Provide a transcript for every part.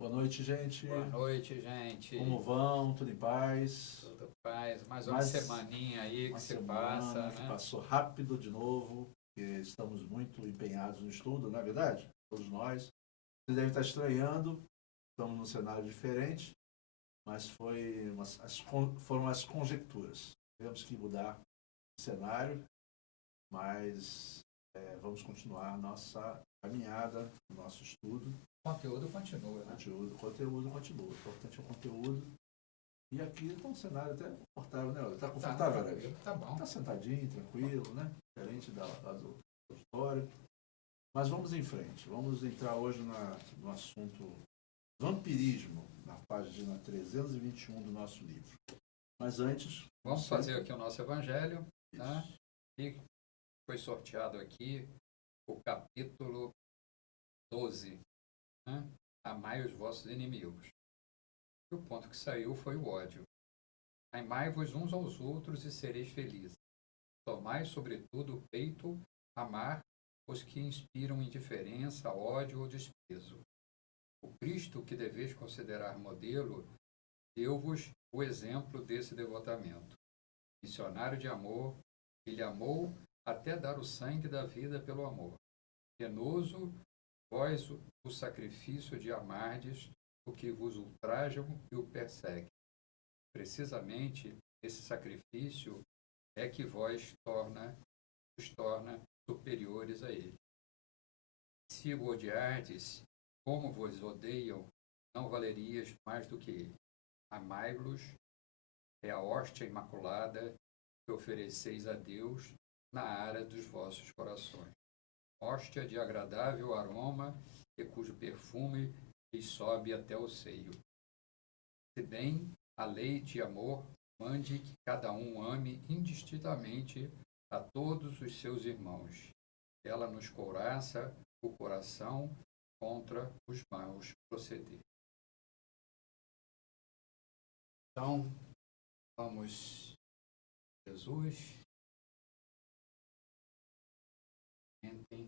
Boa noite, gente. Boa noite, gente. Como vão? Tudo em paz? Tudo paz. Mais uma semaninha aí que se passa, que né? passou rápido de novo, porque estamos muito empenhados no estudo, não é verdade? Todos nós. Você deve estar estranhando, estamos num cenário diferente, mas foram as conjecturas. Tivemos que mudar o cenário, mas vamos continuar nossa caminhada, nosso estudo. O conteúdo continua, né? Conteúdo continua. O importante é o conteúdo. E aqui está um cenário até confortável, né? Está confortável, né? Tá bom. Está sentadinho, tranquilo, né? Diferente da do auditório. Mas vamos em frente. Vamos entrar hoje no assunto vampirismo, na página 321 do nosso livro. Mas antes... Vamos fazer aqui o nosso evangelho, tá? Isso. E foi sorteado aqui o capítulo 12, né? Amai os vossos inimigos. E o ponto que saiu foi o ódio. Amai-vos uns aos outros e sereis felizes. Tomai, sobretudo, o peito, amar os que inspiram indiferença, ódio ou desprezo. O Cristo, que deveis considerar modelo, deu-vos o exemplo desse devotamento. Missionário de amor, ele amou até dar o sangue da vida pelo amor. Penoso, vós o sacrifício de amardes o que vos ultrajam e o perseguem. Precisamente esse sacrifício é que os torna superiores a ele. Se o odiardes, como vos odeiam, não valerias mais do que ele. Amai-los é a hóstia imaculada que ofereceis a Deus na ara dos vossos corações. Hóstia de agradável aroma e cujo perfume lhes sobe até o seio. Se bem a lei de amor mande que cada um ame indistintamente a todos os seus irmãos. Ela nos couraça o coração contra os maus procederes. Então, vamos, Jesus, entrem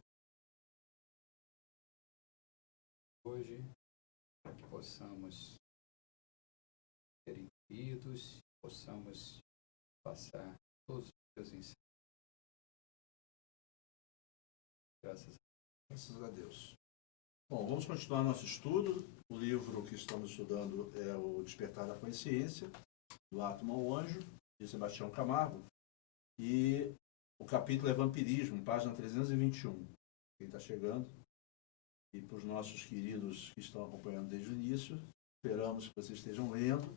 hoje para que possamos ser incluídos, possamos passar todos os seus ensinos. Graças a Deus. Bom, vamos continuar nosso estudo. O livro que estamos estudando é o Despertar da Consciência, do Átomo ao Anjo, de Sebastião Camargo. E o capítulo é Vampirismo, página 321. Quem está chegando. E para os nossos queridos que estão acompanhando desde o início, esperamos que vocês estejam lendo,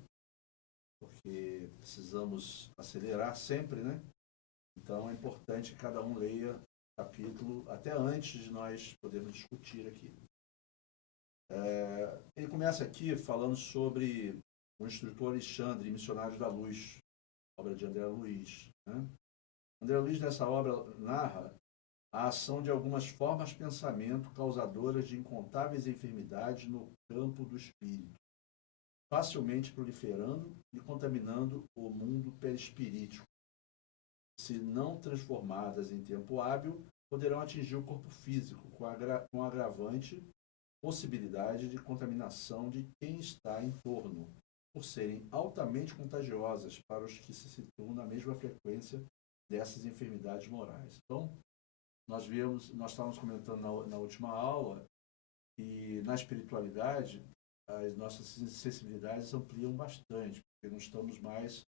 porque precisamos acelerar sempre, né? Então é importante que cada um leia o capítulo até antes de nós podermos discutir aqui. Ele começa aqui falando sobre o instrutor Alexandre, Missionários da Luz, obra de André Luiz. Né? André Luiz, nessa obra, narra a ação de algumas formas de pensamento causadoras de incontáveis enfermidades no campo do espírito, facilmente proliferando e contaminando o mundo perispirítico. Se não transformadas em tempo hábil, poderão atingir o corpo físico, com agravante possibilidade de contaminação de quem está em torno, por serem altamente contagiosas para os que se situam na mesma frequência dessas enfermidades morais. Então, nós estávamos comentando na última aula que na espiritualidade as nossas sensibilidades ampliam bastante, porque não estamos mais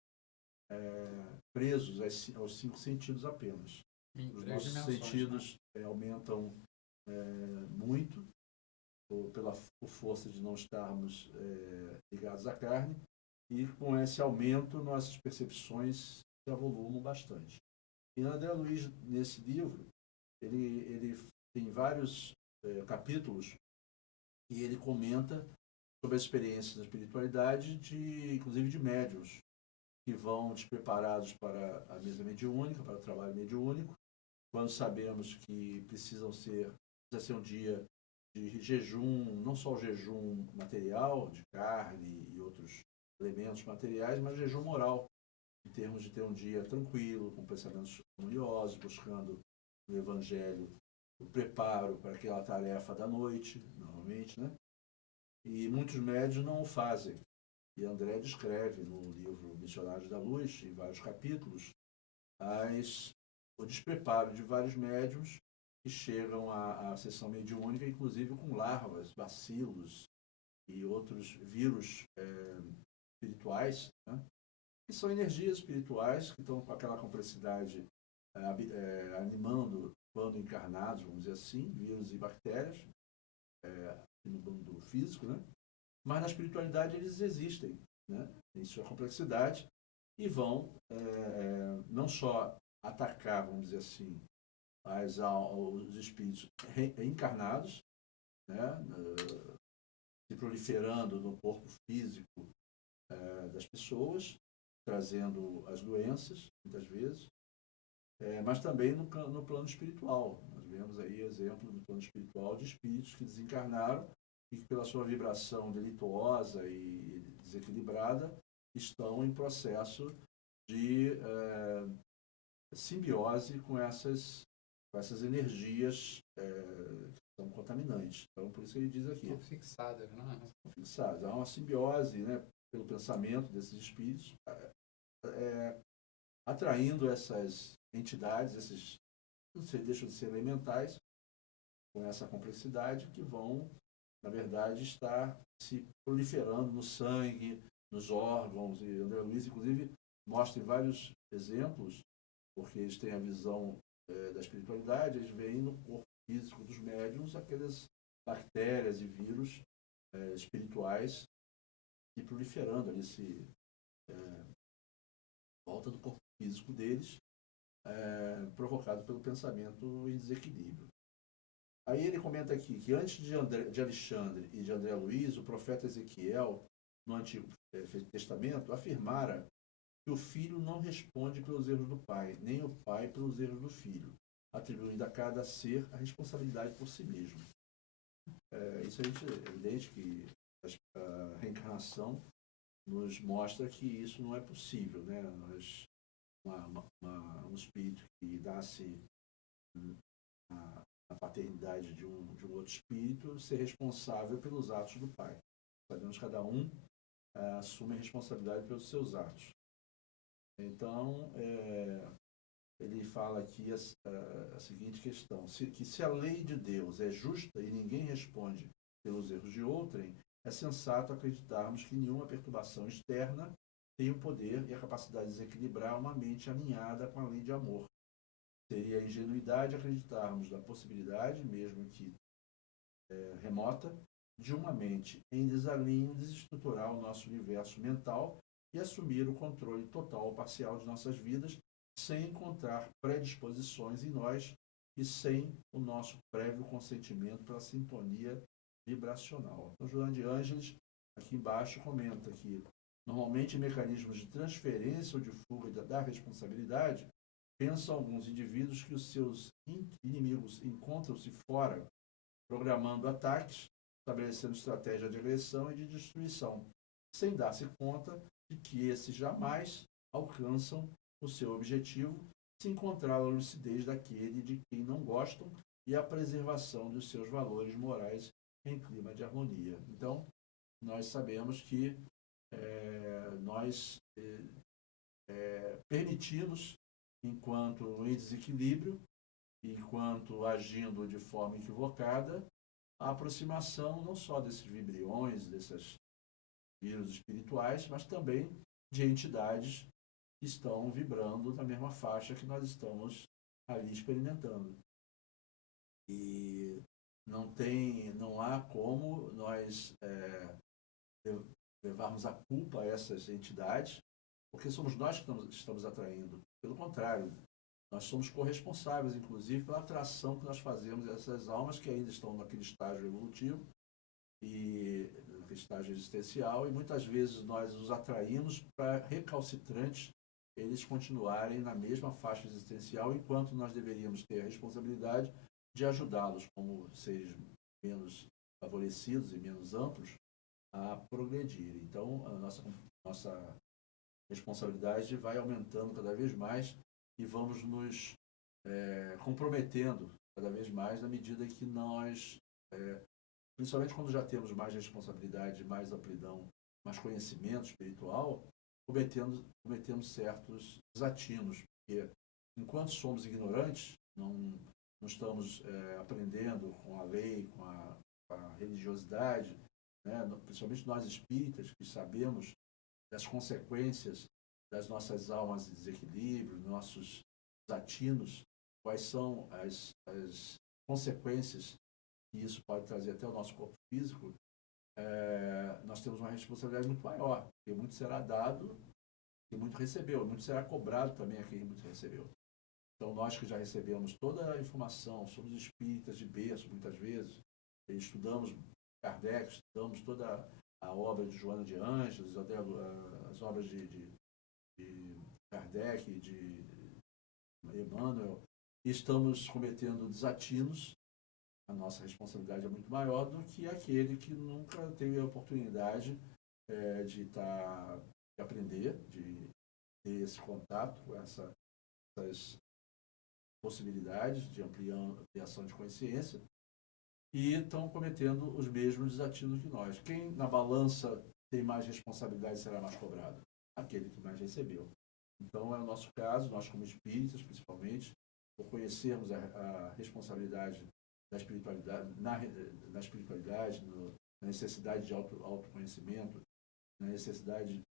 presos aos 5 sentidos apenas. Os nossos sentidos aumentam muito por força de não estarmos ligados à carne, e com esse aumento nossas percepções se avolumam bastante. E André Luiz, nesse livro, ele tem vários capítulos e ele comenta sobre a experiência da espiritualidade, inclusive de médiuns, que vão despreparados para a mesa mediúnica, para o trabalho mediúnico, quando sabemos que precisa ser um dia de jejum, não só o jejum material, de carne e outros elementos materiais, mas jejum moral, em termos de ter um dia tranquilo, com pensamentos harmoniosos, buscando no Evangelho o preparo para aquela tarefa da noite, normalmente, né? E muitos médios não o fazem. E André descreve no livro Missionários da Luz, em vários capítulos, o despreparo de vários médiums que chegam à sessão mediúnica, inclusive com larvas, bacilos e outros vírus espirituais, né? Que são energias espirituais que estão com aquela complexidade animando quando encarnados, vamos dizer assim, vírus e bactérias, no mundo físico, né? Mas na espiritualidade eles existem, né? Em sua complexidade, e vão não só atacar, vamos dizer assim, os espíritos reencarnados, né? Se proliferando no corpo físico das pessoas, trazendo as doenças, muitas vezes, mas também no plano espiritual. Nós vemos aí exemplo no plano espiritual de espíritos que desencarnaram e que, pela sua vibração delituosa e desequilibrada, estão em processo de simbiose com essas energias que são contaminantes. Então, por isso ele diz aqui. Estão fixadas, não é? Estão fixadas. Há uma simbiose, né, pelo pensamento desses espíritos, atraindo essas entidades, esses, não sei, deixam de ser elementais, com essa complexidade, que vão, na verdade, estar se proliferando no sangue, nos órgãos. E André Luiz, inclusive, mostra em vários exemplos, porque eles têm a visão da espiritualidade, eles veem no corpo físico dos médiuns aquelas bactérias e vírus espirituais se proliferando ali, volta do corpo físico deles, provocado pelo pensamento em desequilíbrio. Aí ele comenta aqui que antes de Alexandre e de André Luiz, o profeta Ezequiel, no Antigo Testamento, afirmara que o filho não responde pelos erros do pai, nem o pai pelos erros do filho, atribuindo a cada ser a responsabilidade por si mesmo. Isso é evidente que a reencarnação nos mostra que isso não é possível, né? Um espírito que nasce na paternidade de um outro espírito ser responsável pelos atos do pai. Sabemos que cada um assume a responsabilidade pelos seus atos. Então, ele fala aqui a seguinte questão, que se a lei de Deus é justa e ninguém responde pelos erros de outrem, é sensato acreditarmos que nenhuma perturbação externa tem o poder e a capacidade de desequilibrar uma mente alinhada com a lei de amor. Seria ingenuidade acreditarmos na possibilidade, mesmo que remota, de uma mente em desalinho desestruturar o nosso universo mental e assumir o controle total ou parcial de nossas vidas, sem encontrar predisposições em nós e sem o nosso prévio consentimento pela sintonia vibracional. Então, Joana de Ângeles, aqui embaixo, comenta que, normalmente, em mecanismos de transferência ou de fuga da responsabilidade, pensam alguns indivíduos que os seus inimigos encontram-se fora, programando ataques, estabelecendo estratégia de agressão e de destruição, sem dar-se conta de que esses jamais alcançam o seu objetivo, se encontrar a lucidez daquele de quem não gostam e a preservação dos seus valores morais em clima de harmonia. Então, nós sabemos que nós permitimos, enquanto em desequilíbrio, enquanto agindo de forma equivocada, a aproximação não só desses vibriões, desses vírus espirituais, mas também de entidades que estão vibrando na mesma faixa que nós estamos ali experimentando. E não há como nós levarmos a culpa a essas entidades, porque somos nós que estamos atraindo. Pelo contrário, nós somos corresponsáveis, inclusive, pela atração que nós fazemos a essas almas que ainda estão naquele estágio evolutivo e naquele estágio existencial, e muitas vezes nós os atraímos para recalcitrantes eles continuarem na mesma faixa existencial, enquanto nós deveríamos ter a responsabilidade de ajudá-los como seres menos favorecidos e menos amplos a progredir. Então, a nossa responsabilidade vai aumentando cada vez mais e vamos nos comprometendo cada vez mais na medida em que nós principalmente quando já temos mais responsabilidade, mais amplidão, mais conhecimento espiritual, cometemos certos desatinos, porque enquanto somos ignorantes, não estamos aprendendo com a lei, com a religiosidade, né? Principalmente nós espíritas, que sabemos das consequências das nossas almas em desequilíbrio, nossos desatinos, quais são as consequências que isso pode trazer até o nosso corpo físico, nós temos uma responsabilidade muito maior, porque muito será dado e muito recebeu, muito será cobrado também a quem muito recebeu. Então, nós que já recebemos toda a informação, somos espíritas de berço, muitas vezes, estudamos Kardec, estudamos toda a obra de Joana de Ângeles, as obras de Kardec, de Emmanuel, e estamos cometendo desatinos. A nossa responsabilidade é muito maior do que aquele que nunca teve a oportunidade de aprender, de ter esse contato com essas possibilidades de ampliação de consciência, e estão cometendo os mesmos desatinos que nós. Quem na balança tem mais responsabilidade será mais cobrado? Aquele que mais recebeu. Então, é o nosso caso, nós como espíritas, principalmente, por conhecermos a responsabilidade da espiritualidade, na espiritualidade, na necessidade de autoconhecimento, na necessidade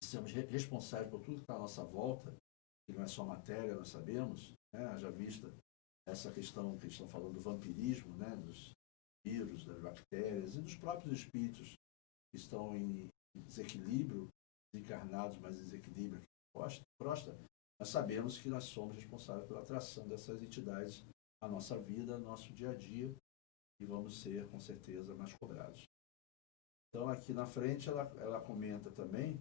de sermos responsáveis por tudo que está à nossa volta, que não é só matéria, nós sabemos, né? Já vista essa questão que estão falando do vampirismo, né? Dos vírus, das bactérias e dos próprios espíritos que estão em desequilíbrio, desencarnados, mas em desequilíbrio próstata, nós sabemos que nós somos responsáveis pela atração dessas entidades à nossa vida, ao nosso dia a dia, e vamos ser, com certeza, mais cobrados. Então, aqui na frente, ela comenta também,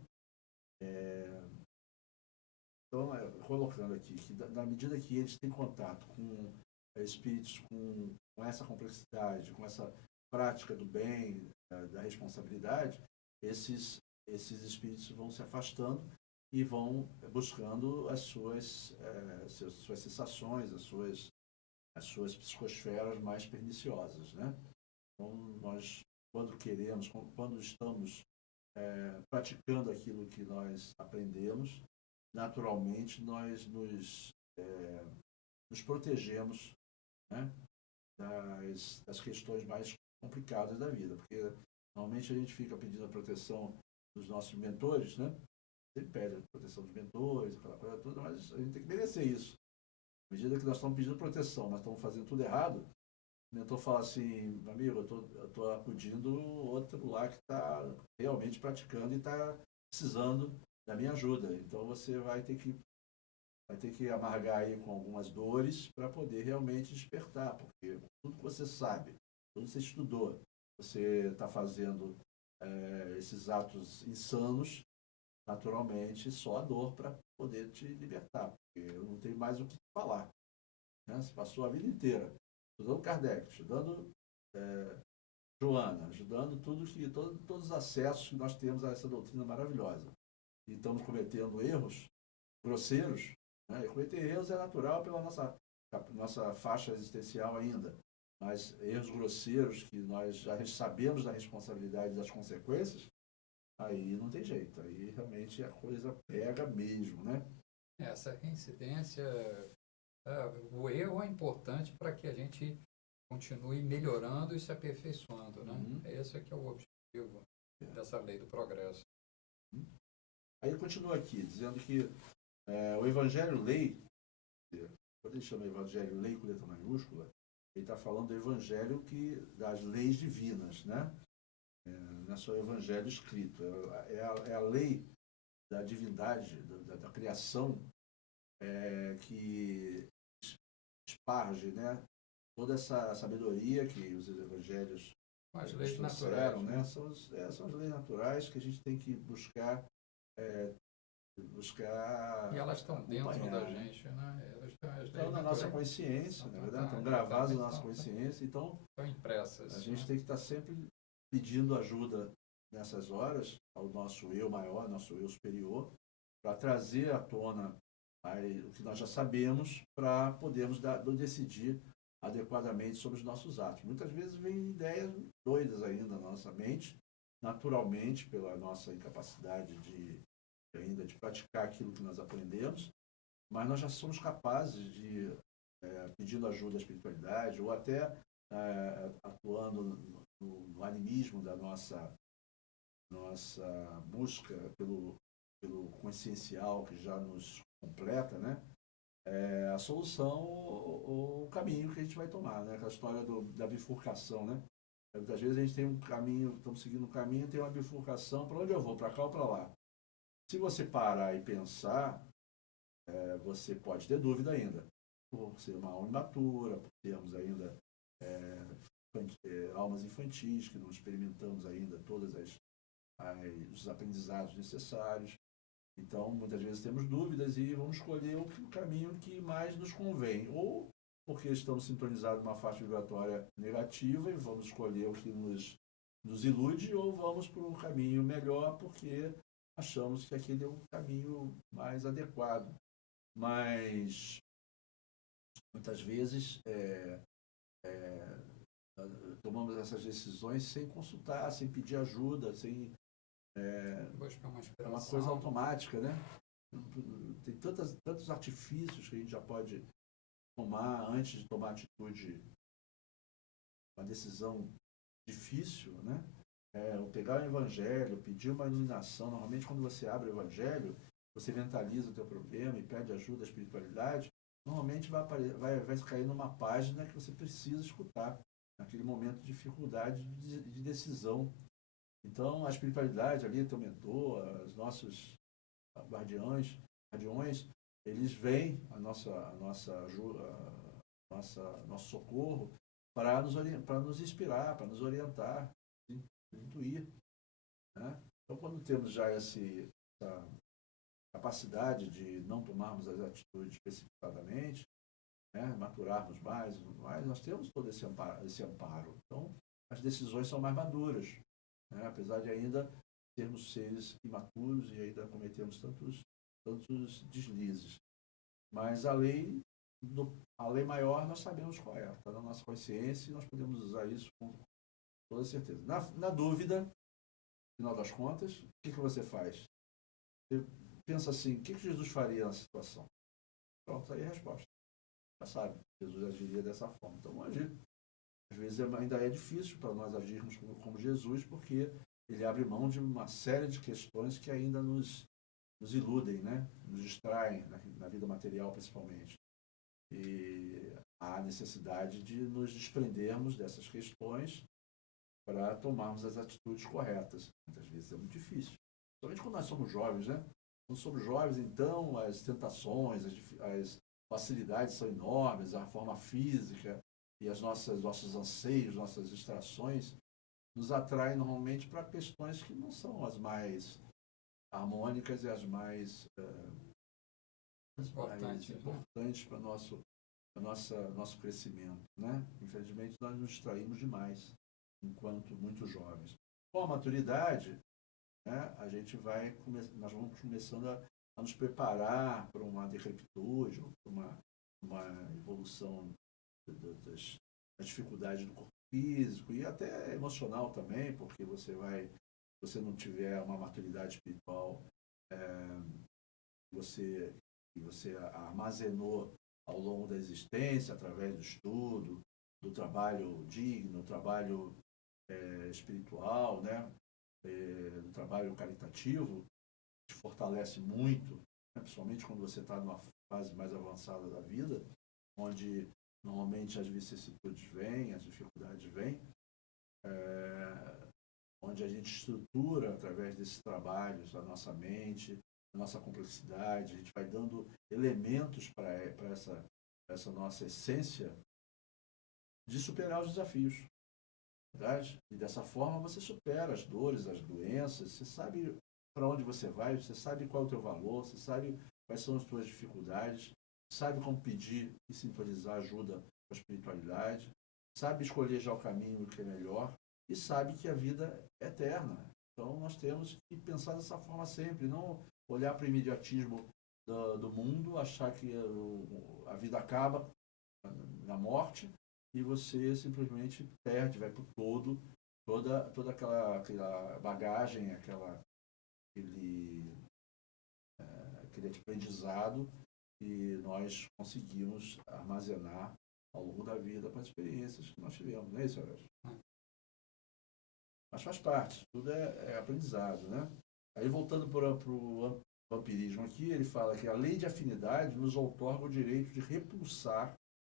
colocando aqui, que na medida que eles têm contato com espíritos com essa complexidade, com essa prática do bem, da responsabilidade, esses espíritos vão se afastando e vão buscando as suas sensações, as suas psicosferas mais perniciosas, né? Então, nós, quando estamos praticando aquilo que nós aprendemos, naturalmente nós nos protegemos, né, das questões mais complicadas da vida, porque normalmente a gente fica pedindo a proteção dos nossos mentores, né? Sempre pede a proteção dos mentores, aquela coisa toda, mas a gente tem que merecer isso. À medida que nós estamos pedindo proteção, mas estamos fazendo tudo errado, o mentor fala assim: amigo, eu estou acudindo outro lá que está realmente praticando e está precisando da minha ajuda. Então você vai ter que amargar aí com algumas dores para poder realmente despertar, porque tudo que você sabe, tudo que você estudou, você está fazendo esses atos insanos, naturalmente só a dor para poder te libertar, porque eu não tenho mais o que falar. Né? Você passou a vida inteira estudando Kardec, estudando Joana, estudando todos os acessos que nós temos a essa doutrina maravilhosa. E estamos cometendo erros grosseiros, né? E cometer erros é natural pela nossa faixa existencial ainda, mas erros grosseiros que nós já sabemos da responsabilidade das consequências, aí não tem jeito, aí realmente a coisa pega mesmo, né? Essa reincidência, o erro é importante para que a gente continue melhorando e se aperfeiçoando, né? Esse é que é o objetivo dessa lei do progresso. Aí continua aqui, dizendo que o Evangelho-Lei, quando ele chama Evangelho-Lei com letra maiúscula, ele está falando do Evangelho das leis divinas, né? Não é só o Evangelho escrito, é a lei da divindade, da criação, que esparge, né, toda essa sabedoria que os evangelhos as leis trouxeram, naturais, né? São as leis naturais que a gente tem que buscar e elas estão dentro da né? gente, né? Estão na nossa consciência, na verdade, estão gravadas na nossa consciência, então estão impressas. A gente tem que estar sempre pedindo ajuda nessas horas ao nosso eu maior, nosso eu superior, para trazer à tona o que nós já sabemos, para podermos decidir adequadamente sobre os nossos atos. Muitas vezes vêm ideias doidas ainda na nossa mente, naturalmente, pela nossa incapacidade ainda de praticar aquilo que nós aprendemos, mas nós já somos capazes de, pedindo ajuda à espiritualidade, ou até atuando no animismo da nossa busca pelo consciencial que já nos completa, né? A solução ou o caminho que a gente vai tomar, né? Aquela história da bifurcação, né? Muitas vezes a gente tem um caminho, estamos seguindo um caminho, tem uma bifurcação, para onde eu vou, para cá ou para lá? Se você parar e pensar, você pode ter dúvida ainda, por ser uma alma imatura, por termos ainda almas infantis, que não experimentamos ainda todos os aprendizados necessários. Então, muitas vezes temos dúvidas e vamos escolher o caminho que mais nos convém. Ou porque estamos sintonizados numa faixa vibratória negativa e vamos escolher o que nos ilude, ou vamos por um caminho melhor porque achamos que aquele é o caminho mais adequado. Mas, muitas vezes, tomamos essas decisões sem consultar, sem pedir ajuda, sem... Buscar uma É uma coisa automática, né? Tem tantos artifícios que a gente já pode tomar antes de tomar atitude, uma decisão difícil, né? Pegar o evangelho, pedir uma iluminação. Normalmente, quando você abre o evangelho, você mentaliza o teu problema e pede ajuda à espiritualidade, normalmente vai cair numa página que você precisa escutar, naquele momento de dificuldade de decisão. Então, a espiritualidade ali, teu mentor, os nossos guardiões, eles veem nosso socorro para nos inspirar, para nos orientar, intuir. Né? Então, quando temos já essa capacidade de não tomarmos as atitudes precipitadamente, né? Maturarmos mais, nós temos todo esse amparo. Então, as decisões são mais maduras. Né? Apesar de ainda sermos seres imaturos e ainda cometemos tantos deslizes. Mas a lei maior nós sabemos qual é, está na nossa consciência e nós podemos usar isso com toda certeza. Na dúvida, no final das contas, o que você faz? Você pensa assim, o que Jesus faria na situação? Pronto, aí a resposta. Já sabe, Jesus agiria dessa forma. Então, vamos agir. Às vezes ainda é difícil para nós agirmos como Jesus, porque ele abre mão de uma série de questões que ainda nos iludem, né? Nos distraem, na vida material principalmente. E há necessidade de nos desprendermos dessas questões para tomarmos as atitudes corretas. Muitas vezes é muito difícil. Principalmente quando nós somos jovens, né? Quando somos jovens, então, as tentações, as facilidades são enormes, a forma física e nossos anseios, nossas distrações nos atraem normalmente para questões que não são as mais harmônicas e as mais importantes para nosso crescimento. Né? Infelizmente, nós nos distraímos demais enquanto muito jovens. Com a maturidade, né, nós vamos começando a nos preparar para uma decrepitude, para uma evolução das dificuldades do corpo físico e até emocional também, porque se você não tiver uma maturidade espiritual você armazenou ao longo da existência, através do estudo, do trabalho digno, do trabalho espiritual, né? Do trabalho caritativo, te fortalece muito, né? Principalmente quando você está numa fase mais avançada da vida, onde normalmente as vicissitudes vêm, as dificuldades vêm, onde a gente estrutura, através desses trabalhos, a nossa mente, a nossa complexidade, a gente vai dando elementos para essa nossa essência de superar os desafios. Verdade? E dessa forma você supera as dores, as doenças, você sabe para onde você vai, você sabe qual é o teu valor, você sabe quais são as tuas dificuldades, sabe como pedir e sintonizar ajuda com a espiritualidade, sabe escolher já o caminho que é melhor e sabe que a vida é eterna. Então nós temos que pensar dessa forma sempre, não olhar para o imediatismo do mundo, achar que a vida acaba na morte e você simplesmente perde, vai para o todo, toda aquela bagagem, aquele, aquele aprendizado que nós conseguimos armazenar ao longo da vida para as experiências que nós tivemos, não é isso, Horácio? Mas faz parte, tudo é aprendizado, né? Aí voltando para o vampirismo aqui, ele fala que a lei de afinidade nos outorga o direito de repulsar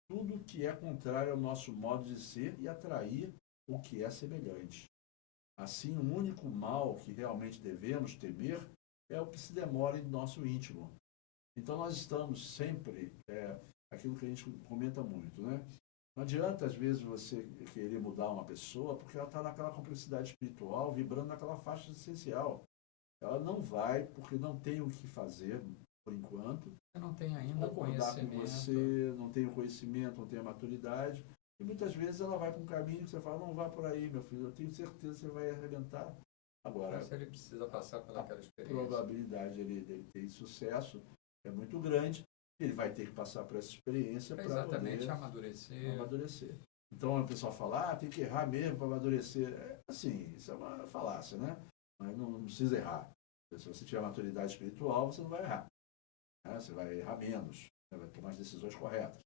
tudo que é contrário ao nosso modo de ser e atrair o que é semelhante. Assim, o único mal que realmente devemos temer é o que se demora em nosso íntimo. Então, nós estamos sempre, aquilo que a gente comenta muito, né? Não adianta, às vezes, você querer mudar uma pessoa porque ela está naquela complexidade espiritual, vibrando naquela faixa essencial. Ela não vai, porque não tem o que fazer, por enquanto, Você não tem ainda concordar com conhecimento. você, não tem o conhecimento, não tem a maturidade. E muitas vezes ela vai para um caminho que você fala, não vá por aí, meu filho, eu tenho certeza que você vai arrebentar. Agora, Mas ele precisa passar por aquela a experiência. probabilidade dele ter sucesso é muito grande. Ele vai ter que passar por essa experiência para Exatamente, poder amadurecer. Então, o pessoal fala, tem que errar mesmo para amadurecer. Assim, isso é uma falácia, né? Mas não precisa errar. Se você tiver maturidade espiritual, você não vai errar. Né? Você vai errar menos, né? Vai tomar as decisões corretas.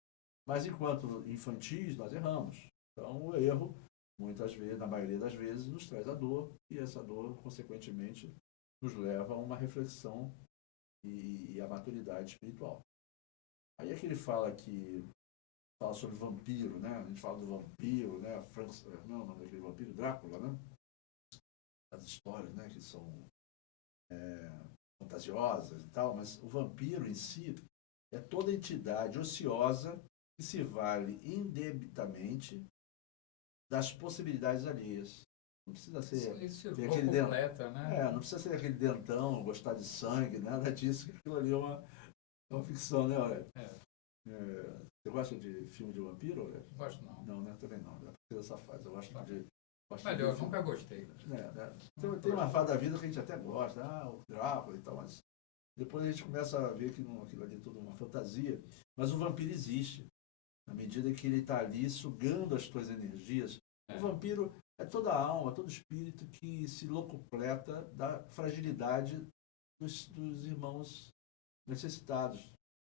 Mas enquanto infantis, nós erramos. Então, o erro, muitas vezes, na maioria das vezes, nos traz a dor, e essa dor, consequentemente, nos leva a uma reflexão e a maturidade espiritual. Aí é que ele fala sobre vampiro, né? A gente fala do vampiro, né? Não é o nome daquele vampiro? Drácula, né? As histórias, né? Que são fantasiosas e tal, mas o vampiro em si é toda entidade ociosa que se vale indebitamente das possibilidades alheias. Não precisa ser Isso aquele dentão, completa, né? não precisa ser aquele dentão, gostar de sangue, nada disso, que aquilo ali é uma ficção, né, Aurélio? Você gosta de filme de vampiro, Aurélio? Gosto não. Não, né? Também não. Não é dessa fase. Eu gosto de. Melhor, eu nunca gostei. Tem uma fase da vida que a gente até gosta, o Drácula e tal, mas depois a gente começa a ver que aquilo ali é tudo uma fantasia. Mas o vampiro existe, na medida que ele está ali sugando as tuas energias. O vampiro é toda a alma, todo espírito que se locupleta da fragilidade dos irmãos necessitados,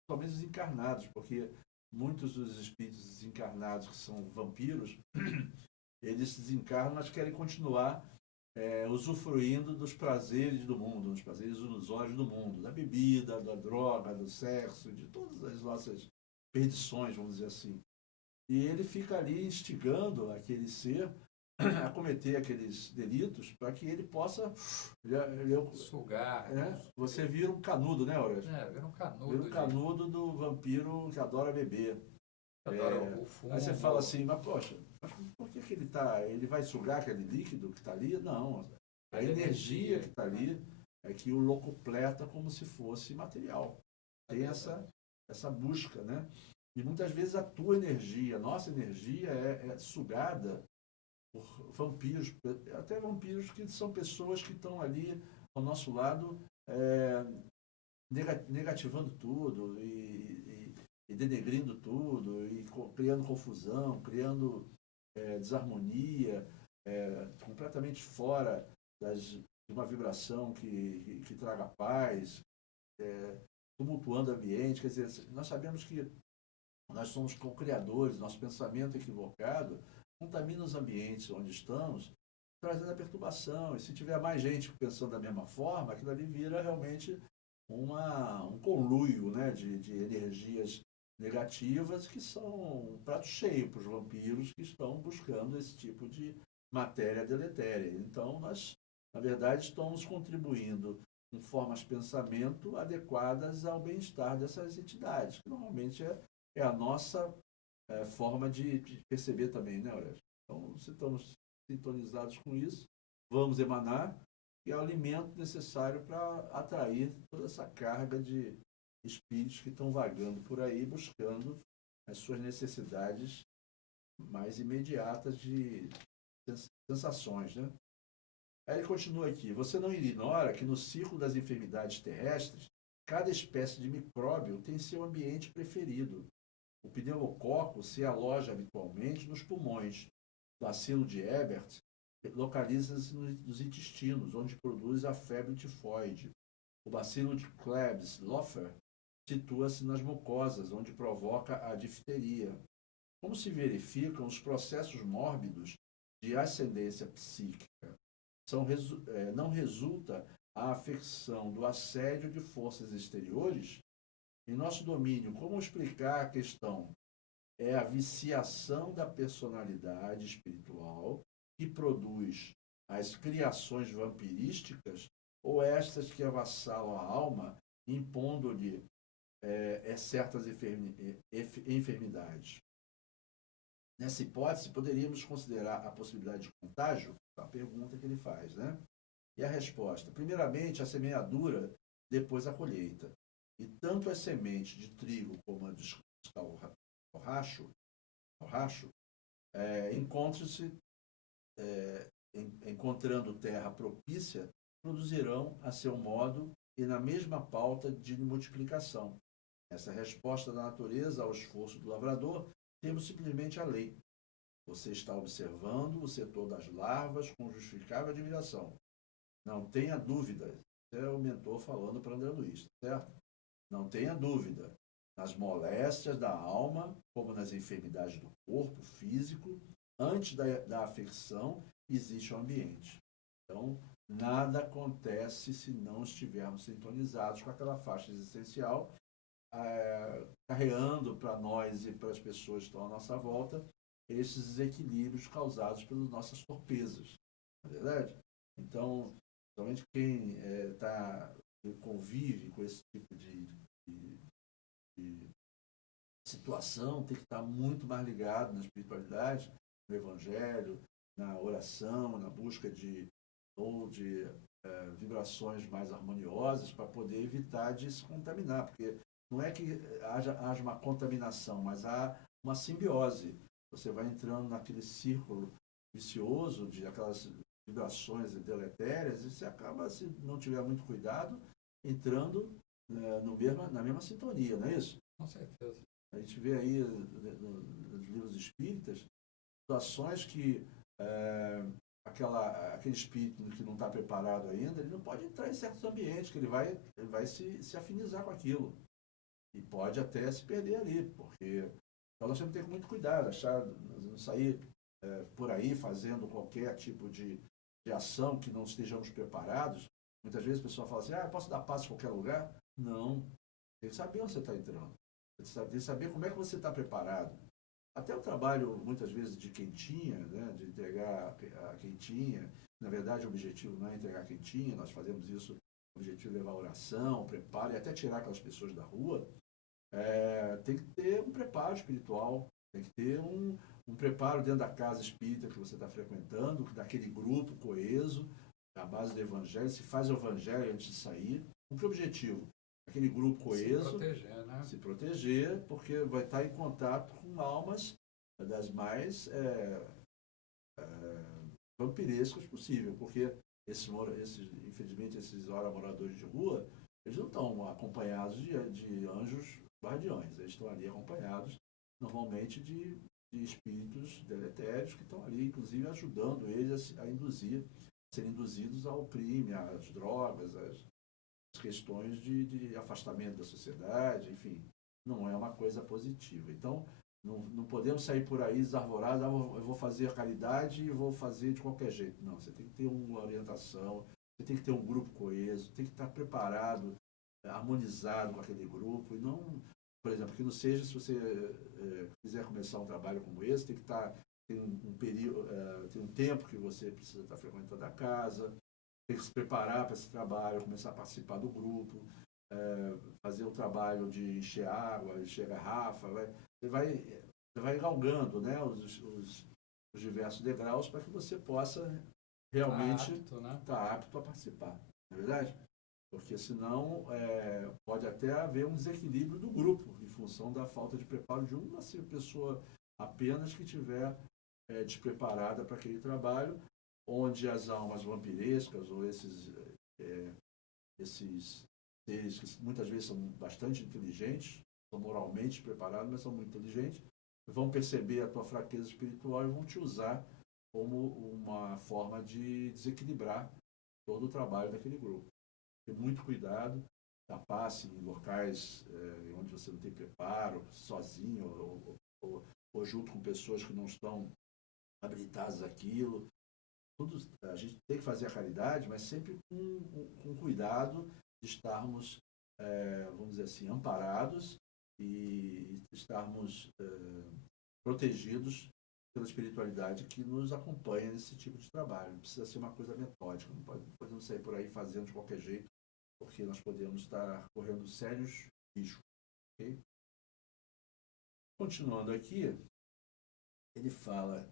somente os encarnados, porque muitos dos espíritos desencarnados que são vampiros, eles desencarnam, mas querem continuar usufruindo dos prazeres do mundo, dos prazeres ilusórios do mundo, da bebida, da droga, do sexo, de todas as nossas perdições, vamos dizer assim. E ele fica ali instigando aquele ser a cometer aqueles delitos para que ele possa sugar. Você vira um canudo, né, Horácio? Vira um canudo. Vira um canudo do vampiro que adora beber. Adora o fumo. Aí você fala assim, mas poxa, mas por que ele tá? Ele vai sugar aquele líquido que está ali? Não. A energia que está ali é que o locupleta como se fosse material. Tem essa busca, né? E muitas vezes a tua energia, a nossa energia é sugada por vampiros, até vampiros que são pessoas que estão ali ao nosso lado negativando tudo e denegrindo tudo e criando confusão, criando desarmonia, completamente fora de uma vibração que traga paz, tumultuando o ambiente. Quer dizer, nós sabemos que nós somos co-criadores, nosso pensamento equivocado contamina os ambientes onde estamos, trazendo a perturbação. E se tiver mais gente pensando da mesma forma, aquilo ali vira realmente um conluio, né, de energias negativas que são um prato cheio para os vampiros que estão buscando esse tipo de matéria deletéria. Então, nós, na verdade, estamos contribuindo com formas de pensamento adequadas ao bem-estar dessas entidades, que normalmente é a nossa forma de perceber também, né, Aurélio? Então, se estamos sintonizados com isso, vamos emanar, e é o alimento necessário para atrair toda essa carga de espíritos que estão vagando por aí, buscando as suas necessidades mais imediatas de sensações, né? Aí ele continua aqui, você não ignora que no ciclo das enfermidades terrestres, cada espécie de micróbio tem seu ambiente preferido. O pneumococo se aloja habitualmente nos pulmões. O bacilo de Ebert localiza-se nos intestinos, onde produz a febre tifoide. O bacilo de Klebsiella situa-se nas mucosas, onde provoca a difteria. Como se verificam os processos mórbidos de ascendência psíquica? Não resulta a afecção do assédio de forças exteriores? Em nosso domínio, como explicar a questão? É a viciação da personalidade espiritual que produz as criações vampirísticas ou estas que avassalam a alma, impondo-lhe certas enfermidades? Nessa hipótese, poderíamos considerar a possibilidade de contágio? A pergunta que ele faz, né? E a resposta: primeiramente, a semeadura, depois a colheita. E tanto a semente de trigo como a de borracho, encontrando terra propícia, produzirão a seu modo e na mesma pauta de multiplicação. Essa resposta da natureza ao esforço do lavrador, temos simplesmente a lei. Você está observando o setor das larvas com justificável admiração. Não tenha dúvida, esse é o mentor falando para André Luiz, certo? Não tenha dúvida, nas moléstias da alma, como nas enfermidades do corpo físico, antes da afecção, existe o ambiente. Então, nada acontece se não estivermos sintonizados com aquela faixa existencial, carreando para nós e para as pessoas que estão à nossa volta esses desequilíbrios causados pelas nossas torpezas. Não é verdade? Então, somente quem convive com esse tipo de situação tem que estar muito mais ligado na espiritualidade, no evangelho, na oração, na busca de vibrações mais harmoniosas para poder evitar de se contaminar, porque não é que haja uma contaminação, mas há uma simbiose. Você vai entrando naquele círculo vicioso de aquelas vibrações deletérias e você acaba, se não tiver muito cuidado, entrando na mesma sintonia, não é isso? Com certeza. A gente vê aí nos livros espíritas situações que aquele espírito que não está preparado ainda, ele não pode entrar em certos ambientes, que ele vai se afinizar com aquilo. E pode até se perder ali, porque então nós temos que ter muito cuidado, não sair por aí fazendo qualquer tipo de ação que não estejamos preparados. Muitas vezes a pessoa fala assim, eu posso dar passo em qualquer lugar? Não. Tem que saber onde você está entrando. Tem que saber como é que você está preparado. Até o trabalho, muitas vezes, de quentinha, né, de entregar a quentinha. Na verdade, o objetivo não é entregar a quentinha, nós fazemos isso, o objetivo é levar a oração, o preparo, e até tirar aquelas pessoas da rua. Tem que ter um preparo espiritual, tem que ter um preparo dentro da casa espírita que você está frequentando, daquele grupo coeso, à base do evangelho. Se faz o evangelho antes de sair. Com que objetivo? Aquele grupo coeso. Se proteger, né? Se proteger, porque vai estar em contato com almas das mais vampirescas possível. Porque infelizmente, esses moradores de rua, eles não estão acompanhados de anjos guardiões. Eles estão ali acompanhados, normalmente, de espíritos deletérios que estão ali, inclusive, ajudando eles a serem induzidos ao crime, às drogas, às questões de afastamento da sociedade, enfim, não é uma coisa positiva. Então, não podemos sair por aí desarvorados, eu vou fazer a caridade e vou fazer de qualquer jeito. Não, você tem que ter uma orientação, você tem que ter um grupo coeso, tem que estar preparado, harmonizado com aquele grupo, e não, por exemplo, que não seja, se você quiser começar um trabalho como esse, tem que tem um período, tem um tempo que você precisa estar frequentando a casa, tem que se preparar para esse trabalho, começar a participar do grupo, fazer o trabalho de encher água, encher garrafa, você vai galgando, né, os diversos degraus para que você possa realmente estar apto a participar, não é verdade? Porque senão pode até haver um desequilíbrio do grupo em função da falta de preparo de uma pessoa apenas que estiver despreparada para aquele trabalho, onde as almas vampirescas ou esses seres que muitas vezes são bastante inteligentes, são moralmente preparados, mas são muito inteligentes, vão perceber a tua fraqueza espiritual e vão te usar como uma forma de desequilibrar todo o trabalho daquele grupo. Ter muito cuidado, dar passe em locais onde você não tem preparo, sozinho ou junto com pessoas que não estão habilitadas àquilo. Tudo, a gente tem que fazer a caridade, mas sempre com cuidado de estarmos, vamos dizer assim, amparados e estarmos protegidos pela espiritualidade que nos acompanha nesse tipo de trabalho. Precisa ser uma coisa metódica, não podemos sair por aí fazendo de qualquer jeito, porque nós podemos estar correndo sérios riscos. Okay? Continuando aqui, ele fala,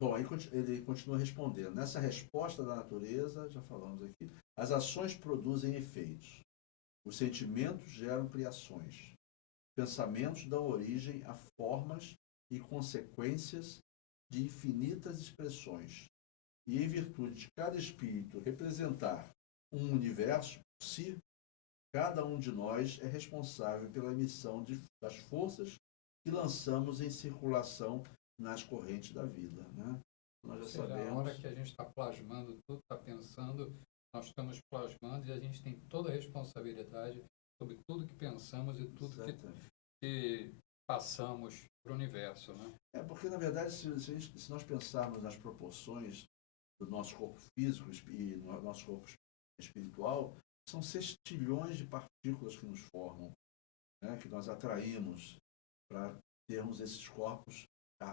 bom, aí ele continua respondendo, nessa resposta da natureza, já falamos aqui, as ações produzem efeitos, os sentimentos geram criações, pensamentos dão origem a formas e consequências de infinitas expressões, e em virtude de cada espírito representar um universo por si, cada um de nós é responsável pela emissão das forças que lançamos em circulação nas correntes da vida. Né? Nós já sabemos. A hora que a gente está plasmando tudo, está pensando, nós estamos plasmando e a gente tem toda a responsabilidade sobre tudo que pensamos e tudo que passamos para o universo. Né? Porque, na verdade, se nós pensarmos nas proporções do nosso corpo físico e do nosso corpo espiritual, são sextilhões de partículas que nos formam, né, que nós atraímos para termos esses corpos,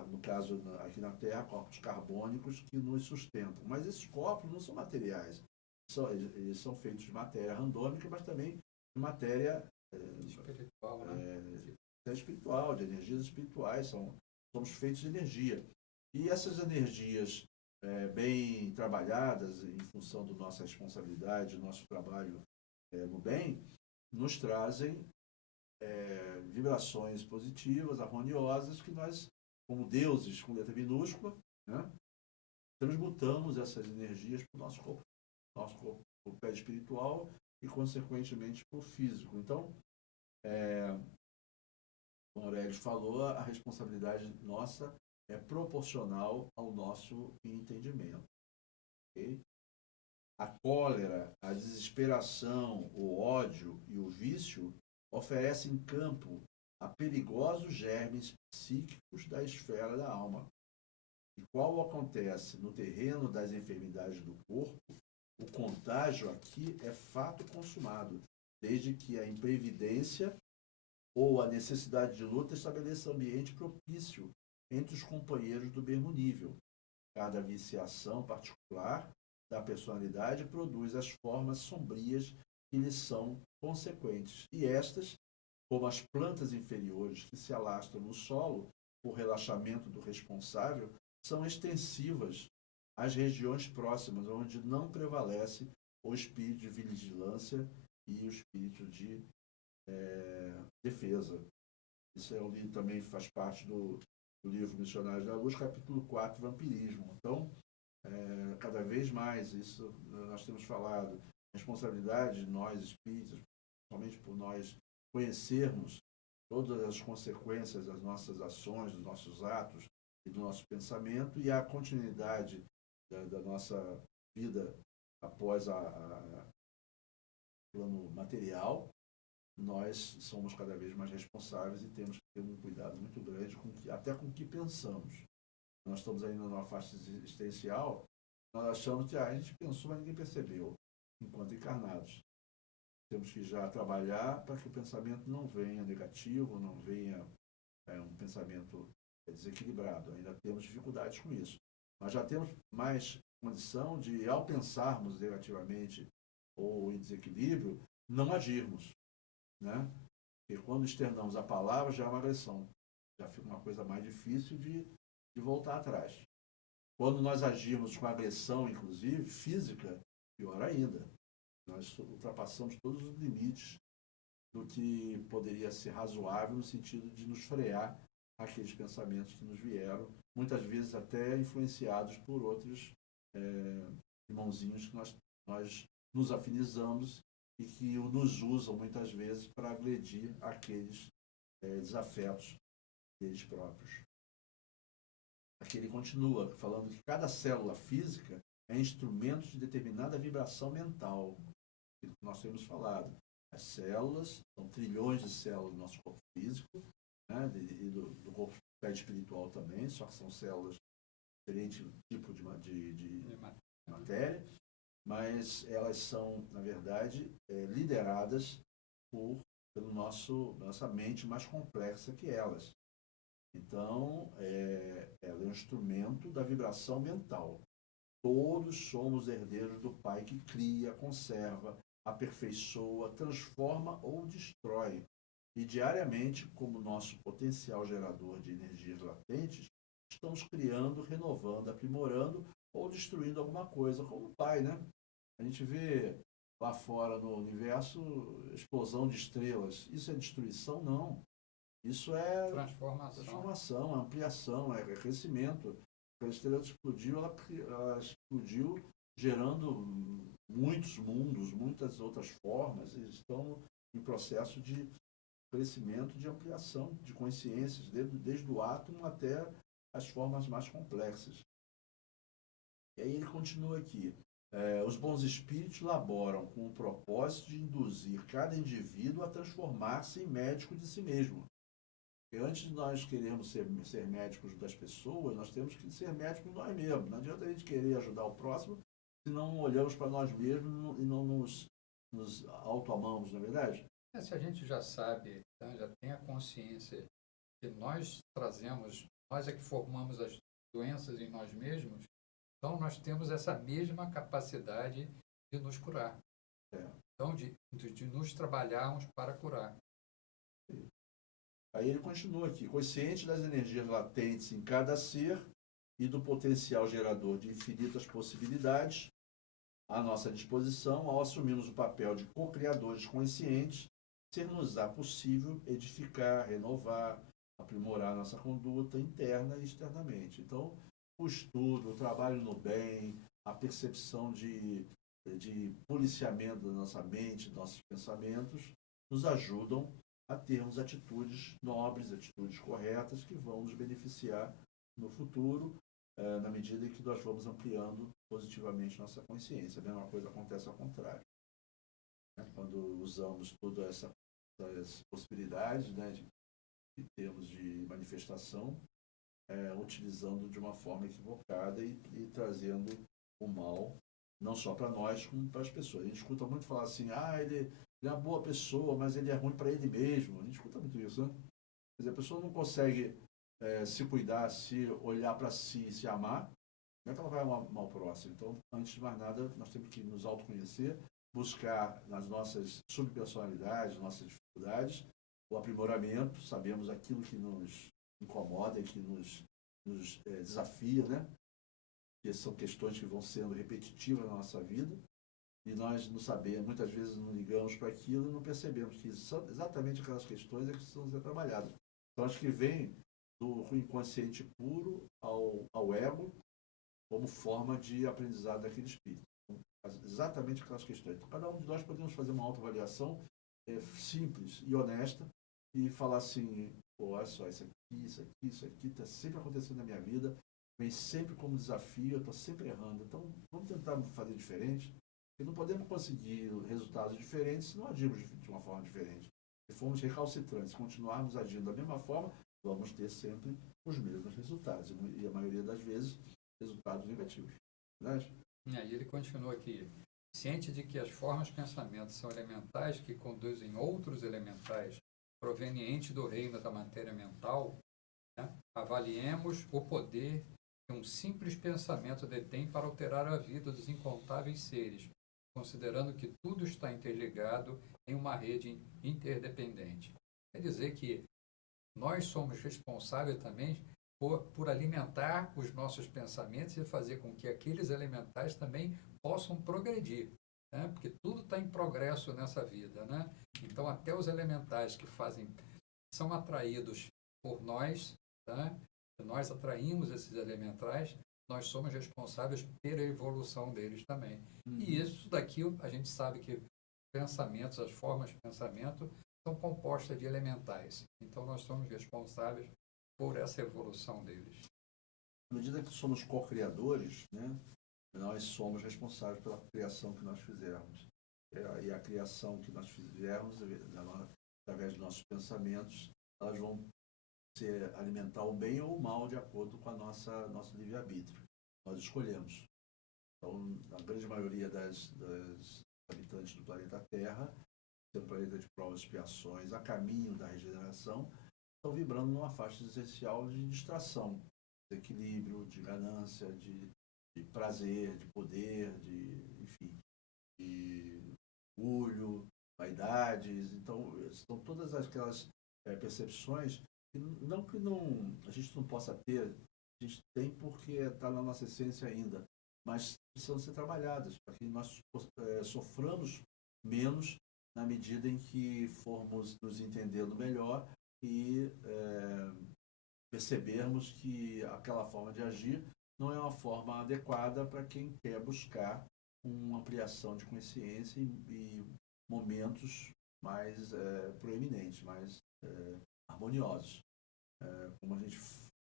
no caso aqui na Terra, corpos carbônicos que nos sustentam. Mas esses corpos não são materiais. Eles são feitos de matéria randômica, mas também de matéria espiritual, espiritual, de energias espirituais. Somos feitos de energia. E essas energias bem trabalhadas em função da nossa responsabilidade, do nosso trabalho no bem, nos trazem vibrações positivas, harmoniosas, que nós, como deuses com letra minúscula, né, transmutamos essas energias para o nosso corpo o pé espiritual e, consequentemente, para o físico. Então, como Aurélio falou, a responsabilidade nossa é proporcional ao nosso entendimento. Okay? A cólera, a desesperação, o ódio e o vício oferecem campo a perigosos germes psíquicos da esfera da alma. E qual acontece no terreno das enfermidades do corpo, o contágio aqui é fato consumado, desde que a imprevidência ou a necessidade de luta estabeleça ambiente propício entre os companheiros do mesmo nível. Cada viciação particular da personalidade produz as formas sombrias que lhes são consequentes. E estas, como as plantas inferiores que se alastram no solo por relaxamento do responsável, são extensivas às regiões próximas, onde não prevalece o espírito de vigilância e o espírito de defesa. Isso também faz parte do livro Missionários da Luz, capítulo 4, Vampirismo. Então, cada vez mais, isso nós temos falado, responsabilidade de nós espíritas, somente por nós conhecermos todas as consequências das nossas ações, dos nossos atos e do nosso pensamento e a continuidade da nossa vida após o plano material, nós somos cada vez mais responsáveis e temos que ter um cuidado muito grande até com o que pensamos. Nós estamos ainda numa faixa existencial, nós achamos que a gente pensou, mas ninguém percebeu, enquanto encarnados. Temos que já trabalhar para que o pensamento não venha negativo, não venha um pensamento desequilibrado. Ainda temos dificuldades com isso. Mas já temos mais condição de, ao pensarmos negativamente ou em desequilíbrio, não agirmos. Né? Porque quando externamos a palavra, já é uma agressão. Já fica uma coisa mais difícil de voltar atrás. Quando nós agirmos com agressão, inclusive, física, pior ainda. Nós ultrapassamos todos os limites do que poderia ser razoável no sentido de nos frear aqueles pensamentos que nos vieram, muitas vezes até influenciados por outros irmãozinhos que nós nos afinizamos e que nos usam muitas vezes para agredir aqueles desafetos deles próprios. Aqui ele continua falando que cada célula física é instrumento de determinada vibração mental, que nós temos falado. As células, são trilhões de células do nosso corpo físico, né, e do corpo espiritual também, só que são células de diferente tipo de matéria, mas elas são, na verdade, lideradas pelo nossa mente mais complexa que elas. Então, ela é um instrumento da vibração mental. Todos somos herdeiros do Pai que cria, conserva, aperfeiçoa, transforma ou destrói. E diariamente, como nosso potencial gerador de energias latentes, estamos criando, renovando, aprimorando ou destruindo alguma coisa, como o Pai, né? A gente vê lá fora no universo explosão de estrelas. Isso é destruição? Não. Isso é transformação, ampliação, é crescimento. A estrela explodiu, ela explodiu gerando muitos mundos, muitas outras formas, e estão em processo de crescimento, de ampliação de consciências, desde o átomo até as formas mais complexas. E aí ele continua aqui. Os bons espíritos laboram com o propósito de induzir cada indivíduo a transformar-se em médico de si mesmo. E antes de nós queremos ser médicos das pessoas, nós temos que ser médicos de nós mesmos. Não adianta a gente querer ajudar o próximo se não olhamos para nós mesmos e não nos autoamamos, não é verdade? Se a gente já sabe, tá, já tem a consciência que nós trazemos, nós é que formamos as doenças em nós mesmos, então nós temos essa mesma capacidade de nos curar. Então, de nos trabalharmos para curar. Aí ele continua aqui, consciente das energias latentes em cada ser e do potencial gerador de infinitas possibilidades à nossa disposição, ao assumirmos o papel de co-criadores conscientes, ser-nos-á possível edificar, renovar, aprimorar nossa conduta interna e externamente. Então, o estudo, o trabalho no bem, a percepção de policiamento da nossa mente, dos nossos pensamentos, nos ajudam a termos atitudes nobres, atitudes corretas que vão nos beneficiar no futuro, na medida em que nós vamos ampliando positivamente nossa consciência. A mesma coisa acontece ao contrário. Quando usamos todas essas possibilidades, né, que temos de manifestação, utilizando de uma forma equivocada e trazendo o mal, não só para nós, como para as pessoas. A gente escuta muito falar assim, ele é uma boa pessoa, mas ele é ruim para ele mesmo. A gente escuta muito isso, né? Quer dizer, a pessoa não consegue se cuidar, se olhar para si, se amar, como é que ela vai amar o próximo? Então, antes de mais nada, nós temos que nos autoconhecer, buscar nas nossas subpersonalidades, nossas dificuldades, o aprimoramento, sabemos aquilo que nos incomoda e que nos desafia, né? Que são questões que vão sendo repetitivas na nossa vida, e nós não sabemos, muitas vezes não ligamos para aquilo e não percebemos que são exatamente aquelas questões que precisam ser trabalhadas. Então, acho que vem do inconsciente puro ao ego como forma de aprendizado daquele espírito. Então, exatamente aquelas questões. Então, cada um de nós podemos fazer uma autoavaliação simples e honesta e falar assim, olha só, isso aqui está sempre acontecendo na minha vida, vem sempre como desafio, eu estou sempre errando. Então, vamos tentar fazer diferente. E não podemos conseguir resultados diferentes se não agirmos de uma forma diferente. Se formos recalcitrantes, continuarmos agindo da mesma forma, vamos ter sempre os mesmos resultados. E a maioria das vezes, resultados negativos. Verdade? E aí ele continua aqui. Ciente de que as formas de pensamento são elementais que conduzem outros elementais provenientes do reino da matéria mental, né, avaliemos o poder que um simples pensamento detém para alterar a vida dos incontáveis seres, considerando que tudo está interligado em uma rede interdependente. Quer dizer que nós somos responsáveis também por alimentar os nossos pensamentos e fazer com que aqueles elementais também possam progredir, né? Porque tudo está em progresso nessa vida, né? Então, até os elementais que são atraídos por nós, tá? Nós atraímos esses elementais, nós somos responsáveis pela evolução deles também. E isso daqui a gente sabe que pensamentos, as formas de pensamento, são compostas de elementais. Então, nós somos responsáveis por essa evolução deles. À medida que somos co-criadores, né, nós somos responsáveis pela criação que nós fizermos. E a criação que nós fizermos, através dos nossos pensamentos, elas vão alimentar o bem ou o mal de acordo com a nosso livre-arbítrio. Nós escolhemos. Então, a grande maioria das habitantes do planeta Terra, sendo um planeta de provas e expiações, a caminho da regeneração, estão vibrando numa faixa essencial de distração, de equilíbrio, de ganância, de prazer, de poder, enfim, de orgulho, vaidades. Então, são todas aquelas percepções que a gente não possa ter, a gente tem porque está na nossa essência ainda, mas precisam ser trabalhadas para que nós soframos menos na medida em que formos nos entendendo melhor e percebermos que aquela forma de agir não é uma forma adequada para quem quer buscar uma ampliação de consciência e momentos mais proeminentes, mais harmoniosos. Como a gente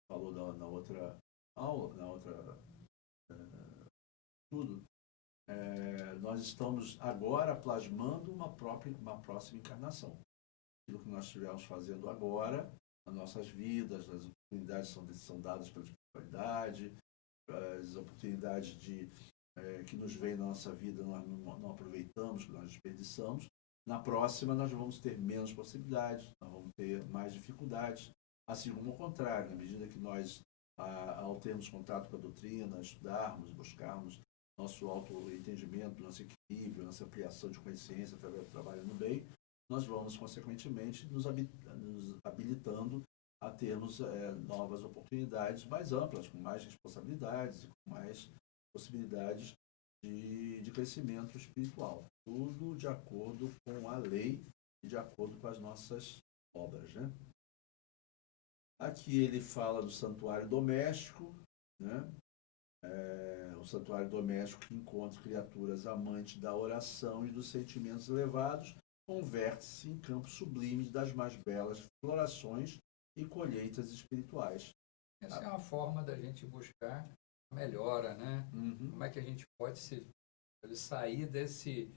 falou na outra aula, na outra estudo, nós estamos agora plasmando uma próxima encarnação. Aquilo que nós estivemos fazendo agora, nas nossas vidas, as oportunidades são dadas pela espiritualidade, as oportunidades que nos vêm na nossa vida nós não aproveitamos, que nós desperdiçamos. Na próxima nós vamos ter menos possibilidades, nós vamos ter mais dificuldades, assim como o contrário, na medida que nós, ao termos contato com a doutrina, estudarmos, buscarmos nosso autoentendimento, nosso equilíbrio, nossa ampliação de consciência através do trabalho no bem, nós vamos, consequentemente, nos habilitando a termos novas oportunidades mais amplas, com mais responsabilidades e com mais possibilidades de crescimento espiritual. Tudo de acordo com a lei e de acordo com as nossas obras, né? Aqui ele fala do santuário doméstico, né? O santuário doméstico que encontra criaturas amantes da oração e dos sentimentos elevados, converte-se em campos sublimes das mais belas florações e colheitas espirituais. Essa é uma forma da gente buscar melhora, né? Uhum. Como é que a gente pode sair desse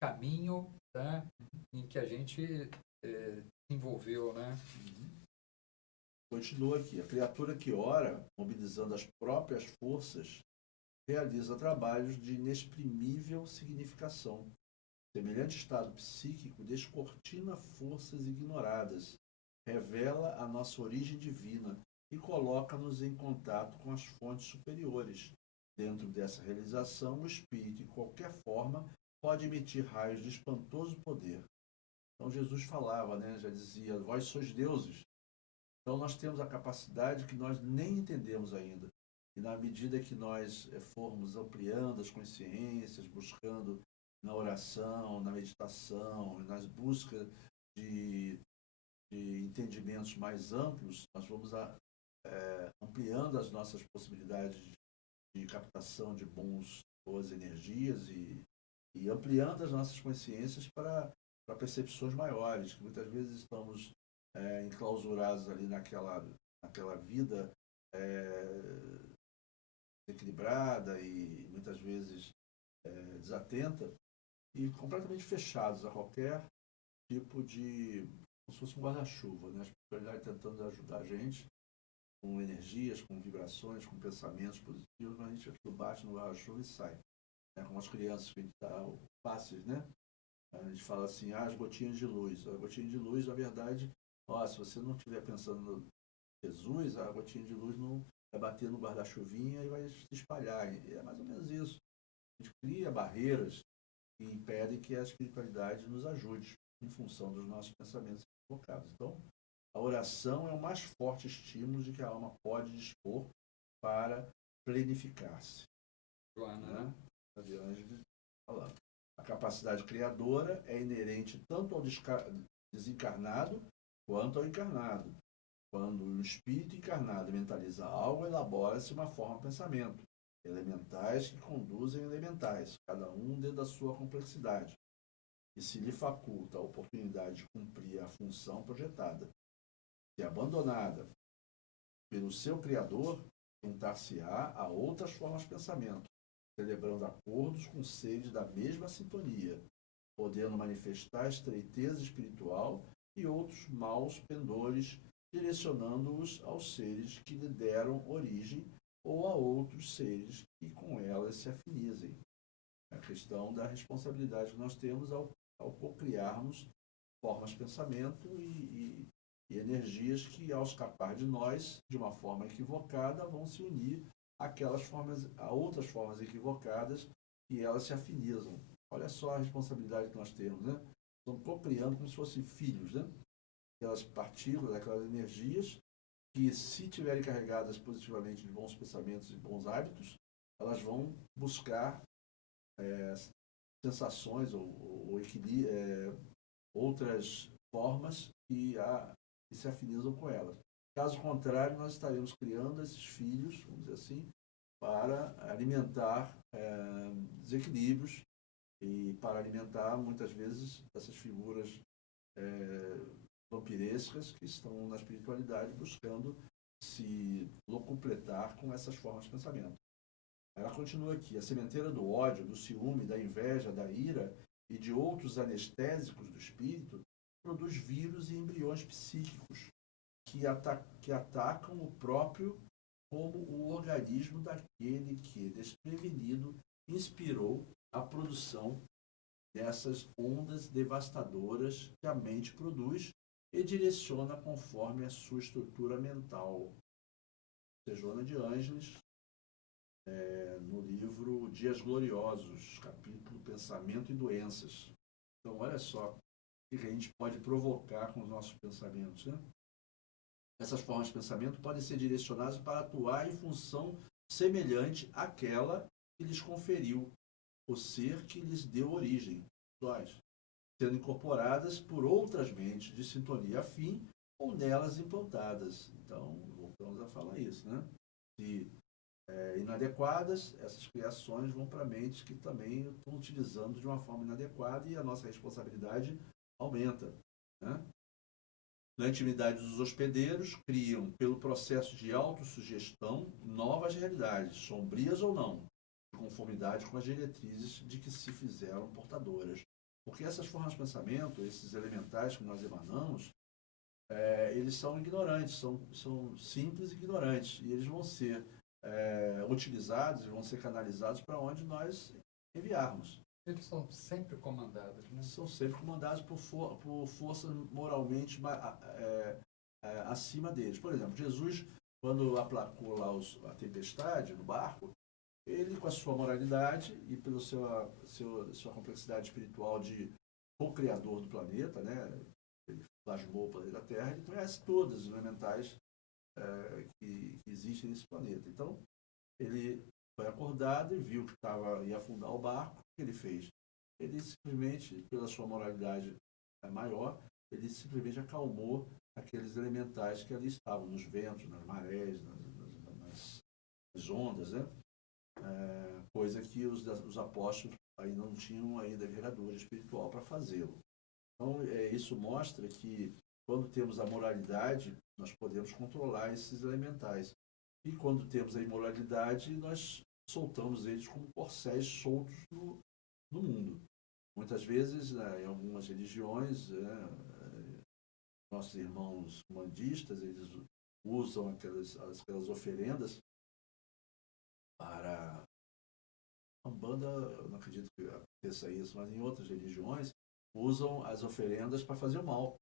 caminho, tá? Em que a gente se envolveu, né? Uhum. Continua aqui. A criatura que ora, mobilizando as próprias forças, realiza trabalhos de inexprimível significação. Semelhante estado psíquico descortina forças ignoradas, revela a nossa origem divina e coloca-nos em contato com as fontes superiores. Dentro dessa realização, o espírito, de qualquer forma, pode emitir raios de espantoso poder. Então Jesus falava, né? Já dizia, vós sois deuses. Então nós temos a capacidade que nós nem entendemos ainda. E na medida que nós formos ampliando as consciências, buscando na oração, na meditação, nas buscas de entendimentos mais amplos, nós vamos ampliando as nossas possibilidades de captação de boas energias e ampliando as nossas consciências para percepções maiores, que muitas vezes estamos enclausurados ali naquela vida desequilibrada e muitas vezes desatenta e completamente fechados a qualquer tipo de, como se fosse um guarda-chuva, né? A espiritualidade tentando ajudar a gente com energias, com vibrações, com pensamentos positivos, mas a gente aquilo bate no guarda-chuva e sai. Como as crianças que a gente dá passes, né? A gente fala assim, as gotinhas de luz. A gotinha de luz, na verdade, se você não estiver pensando no Jesus, a gotinha de luz não vai bater no guarda-chuvinha e vai se espalhar. E é mais ou menos isso. A gente cria barreiras que impedem que a espiritualidade nos ajude em função dos nossos pensamentos equivocados. Então, a oração é o mais forte estímulo de que a alma pode dispor para planificar-se. Joana, né? A Ângela falando. A capacidade criadora é inerente tanto ao desencarnado quanto ao encarnado. Quando o espírito encarnado mentaliza algo, elabora-se uma forma de pensamento. Elementais que conduzem elementais, cada um dentro da sua complexidade. e se lhe faculta a oportunidade de cumprir a função projetada, se abandonada pelo seu Criador, juntar-se-á a outras formas de pensamento, celebrando acordos com seres da mesma sintonia, podendo manifestar estreiteza espiritual e outros maus pendores, direcionando-os aos seres que lhe deram origem ou a outros seres que com elas se afinizem. A questão da responsabilidade que nós temos ao cocriarmos formas de pensamento e energias que, ao escapar de nós, de uma forma equivocada, vão se unir a outras formas equivocadas e elas se afinizam. Olha só a responsabilidade que nós temos, né? Estamos cocriando como se fossem filhos, né? Aquelas partículas, aquelas energias que, se tiverem carregadas positivamente de bons pensamentos e bons hábitos, elas vão buscar sensações ou outras formas que se afinizam com elas. Caso contrário, nós estaremos criando esses filhos, vamos dizer assim, para alimentar desequilíbrios e para alimentar, muitas vezes, essas figuras vampirescas que estão na espiritualidade buscando se locupletar com essas formas de pensamento. Ela continua aqui: a sementeira do ódio, do ciúme, da inveja, da ira e de outros anestésicos do espírito produz vírus e embriões psíquicos que atacam o próprio como o organismo daquele que, desprevenido, inspirou a produção dessas ondas devastadoras que a mente produz e direciona conforme a sua estrutura mental. Joana de Ângeles, no livro Dias Gloriosos, capítulo Pensamento e Doenças. Então, olha só o que a gente pode provocar com os nossos pensamentos, né? Essas formas de pensamento podem ser direcionadas para atuar em função semelhante àquela que lhes conferiu o ser que lhes deu origem, sendo incorporadas por outras mentes de sintonia afim ou nelas implantadas. Então, voltamos a falar isso, né? Se inadequadas, essas criações vão para mentes que também estão utilizando de uma forma inadequada e a nossa responsabilidade aumenta, né? Na intimidade dos hospedeiros, criam, pelo processo de autossugestão, novas realidades, sombrias ou não, de conformidade com as diretrizes de que se fizeram portadoras. Porque essas formas de pensamento, esses elementais que nós emanamos, eles são ignorantes, são simples e ignorantes, e eles vão ser utilizados, vão ser canalizados para onde nós enviarmos. Eles são sempre comandados, né? São sempre comandados por forças moralmente acima deles. Por exemplo, Jesus, quando aplacou lá a tempestade no barco, ele, com a sua moralidade e pela sua complexidade espiritual de co-criador do planeta, né? Ele plasmou o planeta Terra, ele conhece todos os elementais que existem nesse planeta. Então, ele foi acordado e viu que ia afundar o barco. O que ele fez? Ele simplesmente, pela sua moralidade maior, ele simplesmente acalmou aqueles elementais que ali estavam, nos ventos, nas marés, nas ondas, né? Coisa que os apóstolos ainda não tinham ainda envergadura espiritual para fazê-lo. Então, isso mostra que, quando temos a moralidade, nós podemos controlar esses elementais. E quando temos a imoralidade, nós soltamos eles como corcéis soltos no mundo. Muitas vezes, em algumas religiões, nossos irmãos umbandistas, eles usam aquelas oferendas para... A Umbanda, eu não acredito que aconteça isso, mas em outras religiões, usam as oferendas para fazer o mal.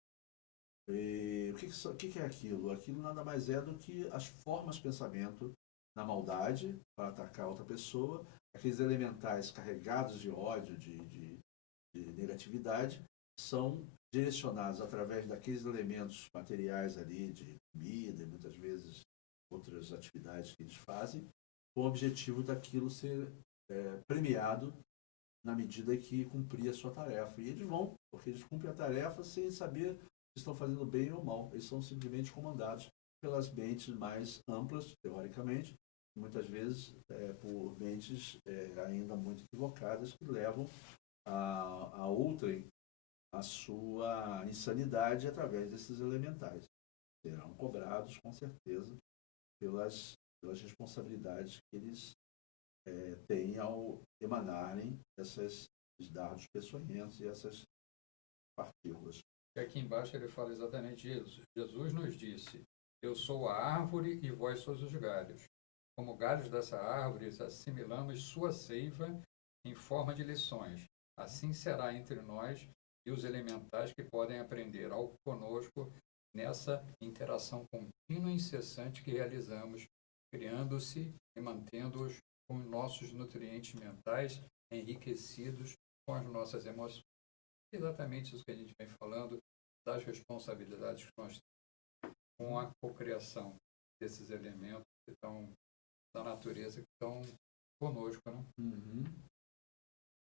E o que é aquilo? Aquilo nada mais é do que as formas de pensamento na maldade para atacar outra pessoa, aqueles elementais carregados de ódio, de negatividade, são direcionados através daqueles elementos materiais ali, de comida, e muitas vezes outras atividades que eles fazem, com o objetivo daquilo ser premiado na medida que cumprir a sua tarefa. E eles vão, porque eles cumprem a tarefa sem saber se estão fazendo bem ou mal. Eles são simplesmente comandados pelas mentes mais amplas, teoricamente, muitas vezes por mentes ainda muito equivocadas, que levam a outrem a sua insanidade através desses elementais. Serão cobrados, com certeza, pelas responsabilidades que eles têm ao emanarem esses dardos peçonhentos e essas partículas. E aqui embaixo ele fala exatamente isso. Jesus nos disse: eu sou a árvore e vós sois os galhos. Como galhos dessa árvore, assimilamos sua seiva em forma de lições. Assim será entre nós e os elementais que podem aprender algo conosco nessa interação contínua e incessante que realizamos, criando-se e mantendo-os com nossos nutrientes mentais enriquecidos com as nossas emoções. Exatamente isso que a gente vem falando, das responsabilidades que nós temos com a cocriação desses elementos que estão da natureza, que estão conosco, né? Uhum.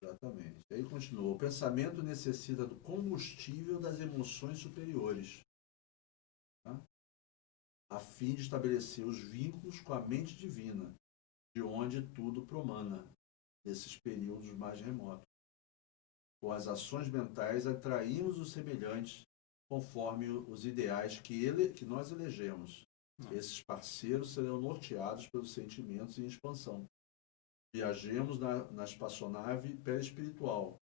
Exatamente. Aí continua. O pensamento necessita do combustível das emoções superiores, tá? A fim de estabelecer os vínculos com a mente divina, de onde tudo promana, desses períodos mais remotos. Com as ações mentais, atraímos os semelhantes conforme os ideais que nós elegemos. Esses parceiros serão norteados pelos sentimentos em expansão. Viajemos na espaçonave perispiritual,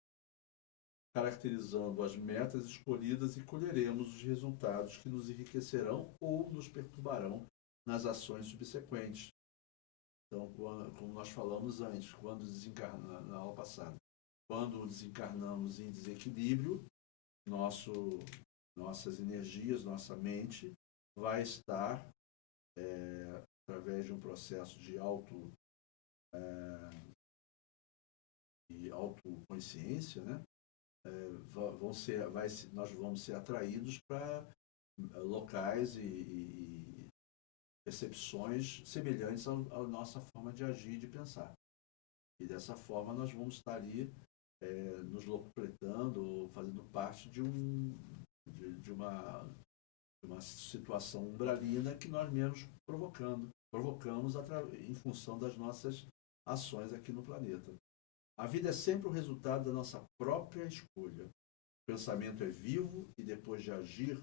caracterizando as metas escolhidas e colheremos os resultados que nos enriquecerão ou nos perturbarão nas ações subsequentes. Então, como nós falamos antes, quando desencarnamos, na aula passada, quando desencarnamos em desequilíbrio, nossas energias, nossa mente vai estar, através de um processo de autoconsciência, né? Nós vamos ser atraídos para locais e percepções semelhantes à nossa forma de agir e de pensar. E dessa forma nós vamos estar ali nos locupletando, fazendo parte de uma situação umbralina que nós mesmos provocamos em função das nossas ações aqui no planeta. A vida é sempre o resultado da nossa própria escolha. O pensamento é vivo e, depois de agir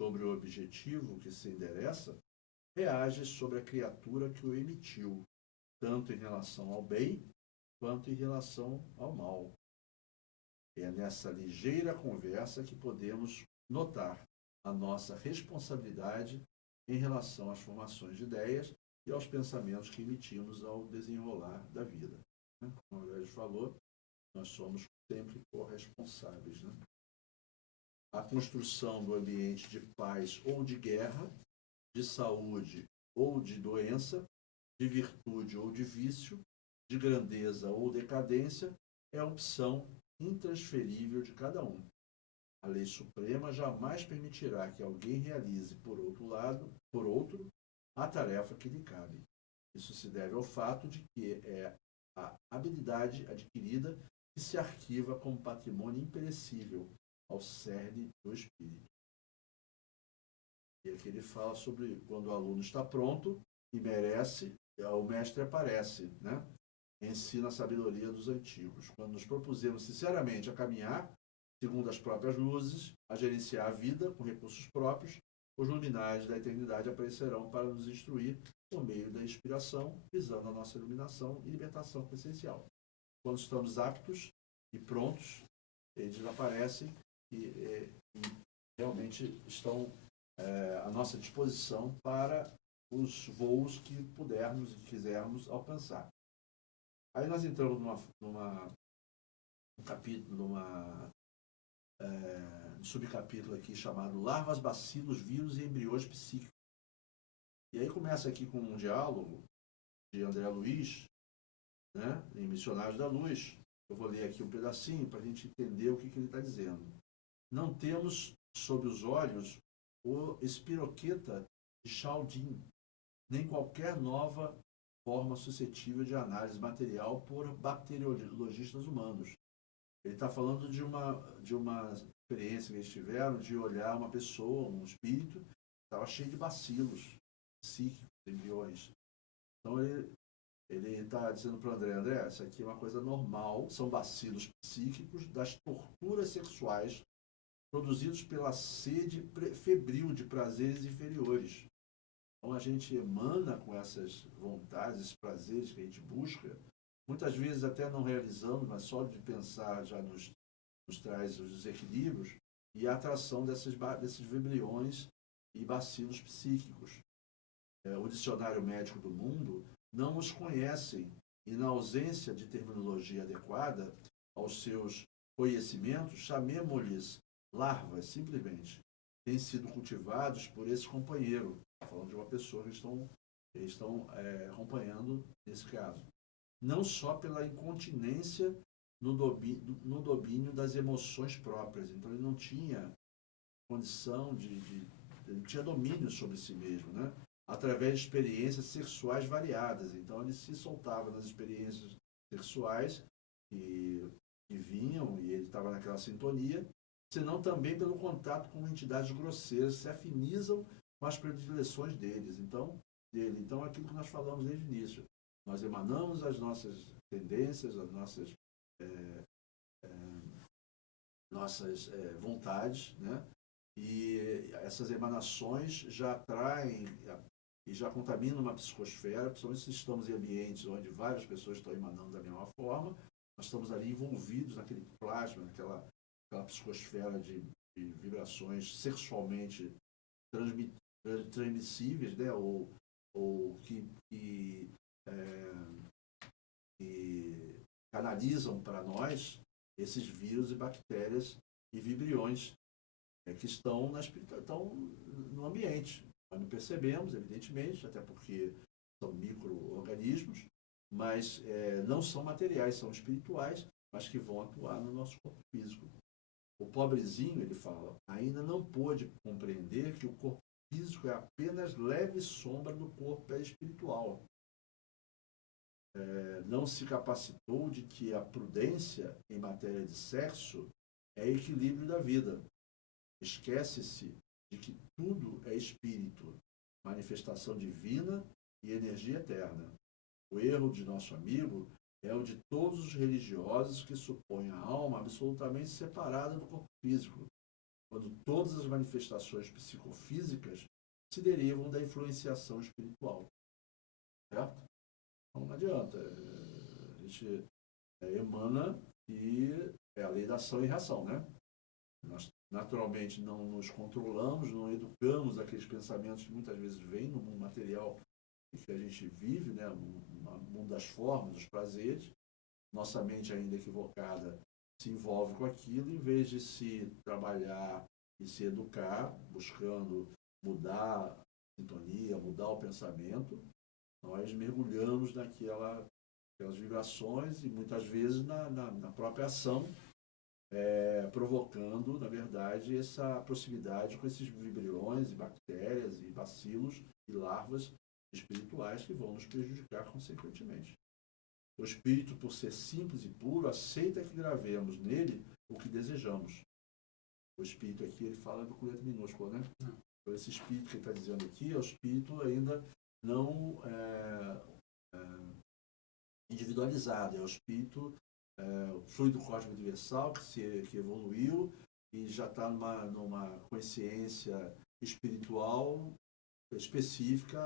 sobre o objetivo que se endereça, reage sobre a criatura que o emitiu, tanto em relação ao bem quanto em relação ao mal. É nessa ligeira conversa que podemos notar a nossa responsabilidade em relação às formações de ideias e aos pensamentos que emitimos ao desenrolar da vida. Como o Aurélio falou, nós somos sempre corresponsáveis. Né? A construção do ambiente de paz ou de guerra, de saúde ou de doença, de virtude ou de vício, de grandeza ou decadência, é a opção intransferível de cada um. A lei suprema jamais permitirá que alguém realize, por outro, a tarefa que lhe cabe. Isso se deve ao fato de que é a habilidade adquirida que se arquiva como patrimônio imperecível ao cerne do espírito. E aqui ele fala sobre quando o aluno está pronto e merece, o mestre aparece, né? Ensina a sabedoria dos antigos. Quando nos propusemos sinceramente a caminhar segundo as próprias luzes, a gerenciar a vida com recursos próprios, os luminares da eternidade aparecerão para nos instruir por meio da inspiração, visando a nossa iluminação e libertação essencial. Quando estamos aptos e prontos, eles aparecem e realmente estão à nossa disposição para os voos que pudermos e quisermos alcançar. Aí nós entramos num subcapítulo aqui chamado Larvas, Bacilos, Vírus e Embriões Psíquicos. E aí começa aqui com um diálogo de André Luiz, né, em Missionários da Luz. Eu vou ler aqui um pedacinho para a gente entender o que ele está dizendo. Não temos sob os olhos o espiroqueta de Chaldin, nem qualquer nova forma suscetível de análise material por bacteriologistas humanos. Ele está falando de uma experiência que eles tiveram de olhar uma pessoa, um espírito, que estava cheio de bacilos psíquicos, embriões. Então ele está dizendo para o André, isso aqui é uma coisa normal, são bacilos psíquicos das torturas sexuais produzidos pela sede febril de prazeres inferiores. Então, a gente emana com essas vontades, esses prazeres que a gente busca, muitas vezes até não realizando, mas só de pensar já nos traz os desequilíbrios e a atração desses vibriões e bacilos psíquicos. O dicionário médico do mundo não os conhecem e, na ausência de terminologia adequada aos seus conhecimentos, chamemos-lhes larvas, simplesmente. Têm sido cultivados por esse companheiro, falando de uma pessoa que estão acompanhando nesse caso. Não só pela incontinência no domínio das emoções próprias. Então, ele não tinha condição ele não tinha domínio sobre si mesmo, né? Através de experiências sexuais variadas. Então, ele se soltava nas experiências sexuais que vinham, e ele estava naquela sintonia, senão também pelo contato com entidades grosseiras, se afinizam com as predileções deles. Então, aquilo que nós falamos desde o início, nós emanamos as nossas tendências, as nossas vontades, né? E essas emanações já atraem e já contaminam uma psicosfera, principalmente se estamos em ambientes onde várias pessoas estão emanando da mesma forma, nós estamos ali envolvidos naquele plasma, naquela psicosfera de vibrações sexualmente transmissíveis, né? ou que canalizam para nós esses vírus e bactérias e vibriões que estão no ambiente. Nós não percebemos, evidentemente, até porque são micro-organismos, mas não são materiais, são espirituais, mas que vão atuar no nosso corpo físico. O pobrezinho, ele fala, ainda não pôde compreender que o corpo físico é apenas leve sombra do corpo espiritual. Não se capacitou de que a prudência em matéria de sexo é equilíbrio da vida. Esquece-se de que tudo é espírito, manifestação divina e energia eterna. O erro de nosso amigo é o de todos os religiosos que supõem a alma absolutamente separada do corpo físico, quando todas as manifestações psicofísicas se derivam da influenciação espiritual. Certo? Então não adianta. A gente emana e é a lei da ação e reação, né? Nós naturalmente não nos controlamos, não educamos aqueles pensamentos que muitas vezes vêm no mundo material que a gente vive, né? No mundo das formas, dos prazeres. Nossa mente ainda equivocada se envolve com aquilo, em vez de se trabalhar e se educar, buscando mudar a sintonia, mudar o pensamento, nós mergulhamos naquelas vibrações e muitas vezes na própria ação, provocando, na verdade, essa proximidade com esses vibriões e bactérias e bacilos e larvas espirituais que vão nos prejudicar consequentemente. O espírito, por ser simples e puro, aceita que gravemos nele o que desejamos. O espírito aqui, ele fala do colete minúsculo, né? Então, esse espírito que ele está dizendo aqui é o espírito ainda não individualizado, é o espírito o fluido cósmico universal que evoluiu e já está numa consciência espiritual específica,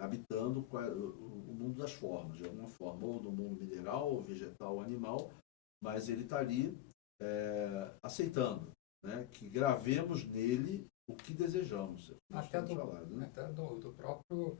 habitando o mundo das formas, de alguma forma, ou no mundo mineral, ou vegetal, ou animal, mas ele está ali aceitando, né, que gravemos nele o que desejamos. Até do próprio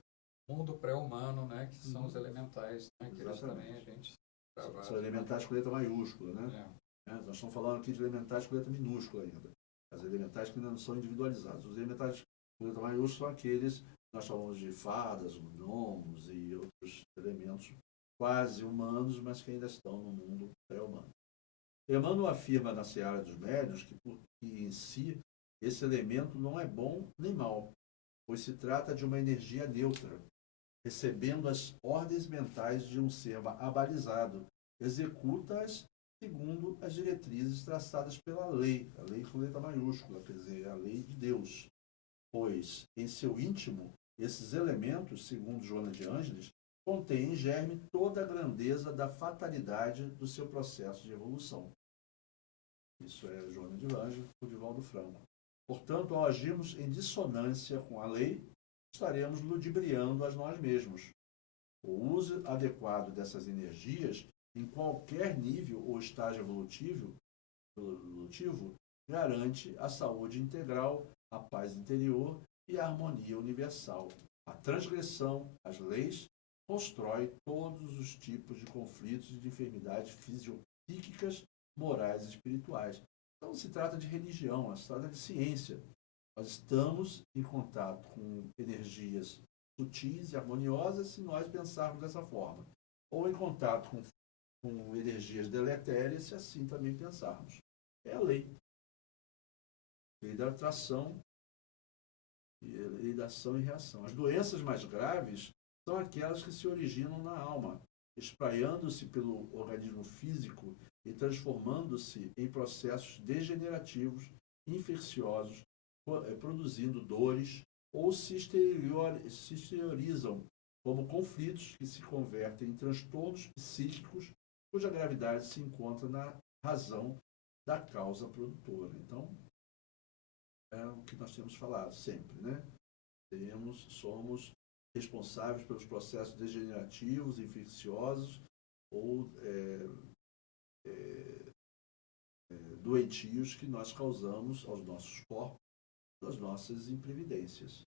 mundo pré-humano, né, que são os elementais, né, que eles também a gente trabalha. São elementais com letra maiúscula, né? Nós estamos falando aqui de elementais com letra minúscula ainda. As elementais que ainda não são individualizados. Os elementais com letra maiúscula são aqueles que nós chamamos de fadas, gnomos e outros elementos quase humanos, mas que ainda estão no mundo pré-humano. Emmanuel afirma na seara dos médiuns que em si esse elemento não é bom nem mal, pois se trata de uma energia neutra, recebendo as ordens mentais de um ser abalizado, executa-as segundo as diretrizes traçadas pela lei, a lei com letra maiúscula, quer dizer, a lei de Deus. Pois, em seu íntimo, esses elementos, segundo Joana de Ângeles, contêm em germe toda a grandeza da fatalidade do seu processo de evolução. Isso é Joana de Lange, por Divaldo Franco. Portanto, ao agirmos em dissonância com a lei, estaremos ludibriando a nós mesmos. O uso adequado dessas energias, em qualquer nível ou estágio evolutivo, garante a saúde integral, a paz interior e a harmonia universal. A transgressão às leis constrói todos os tipos de conflitos e de enfermidades fisiopsíquicas, morais e espirituais. Então, não se trata de religião, se trata de ciência. Nós estamos em contato com energias sutis e harmoniosas se nós pensarmos dessa forma. Ou em contato com energias deletérias, se assim também pensarmos. É a lei. Lei da atração e lei da ação e reação. As doenças mais graves são aquelas que se originam na alma, espraiando-se pelo organismo físico e transformando-se em processos degenerativos, infecciosos, produzindo dores, ou se exteriorizam como conflitos que se convertem em transtornos psíquicos, cuja gravidade se encontra na razão da causa produtora. Então, é o que nós temos falado sempre, né? Somos responsáveis pelos processos degenerativos, infecciosos ou doentios que nós causamos aos nossos corpos, das nossas imprevidências.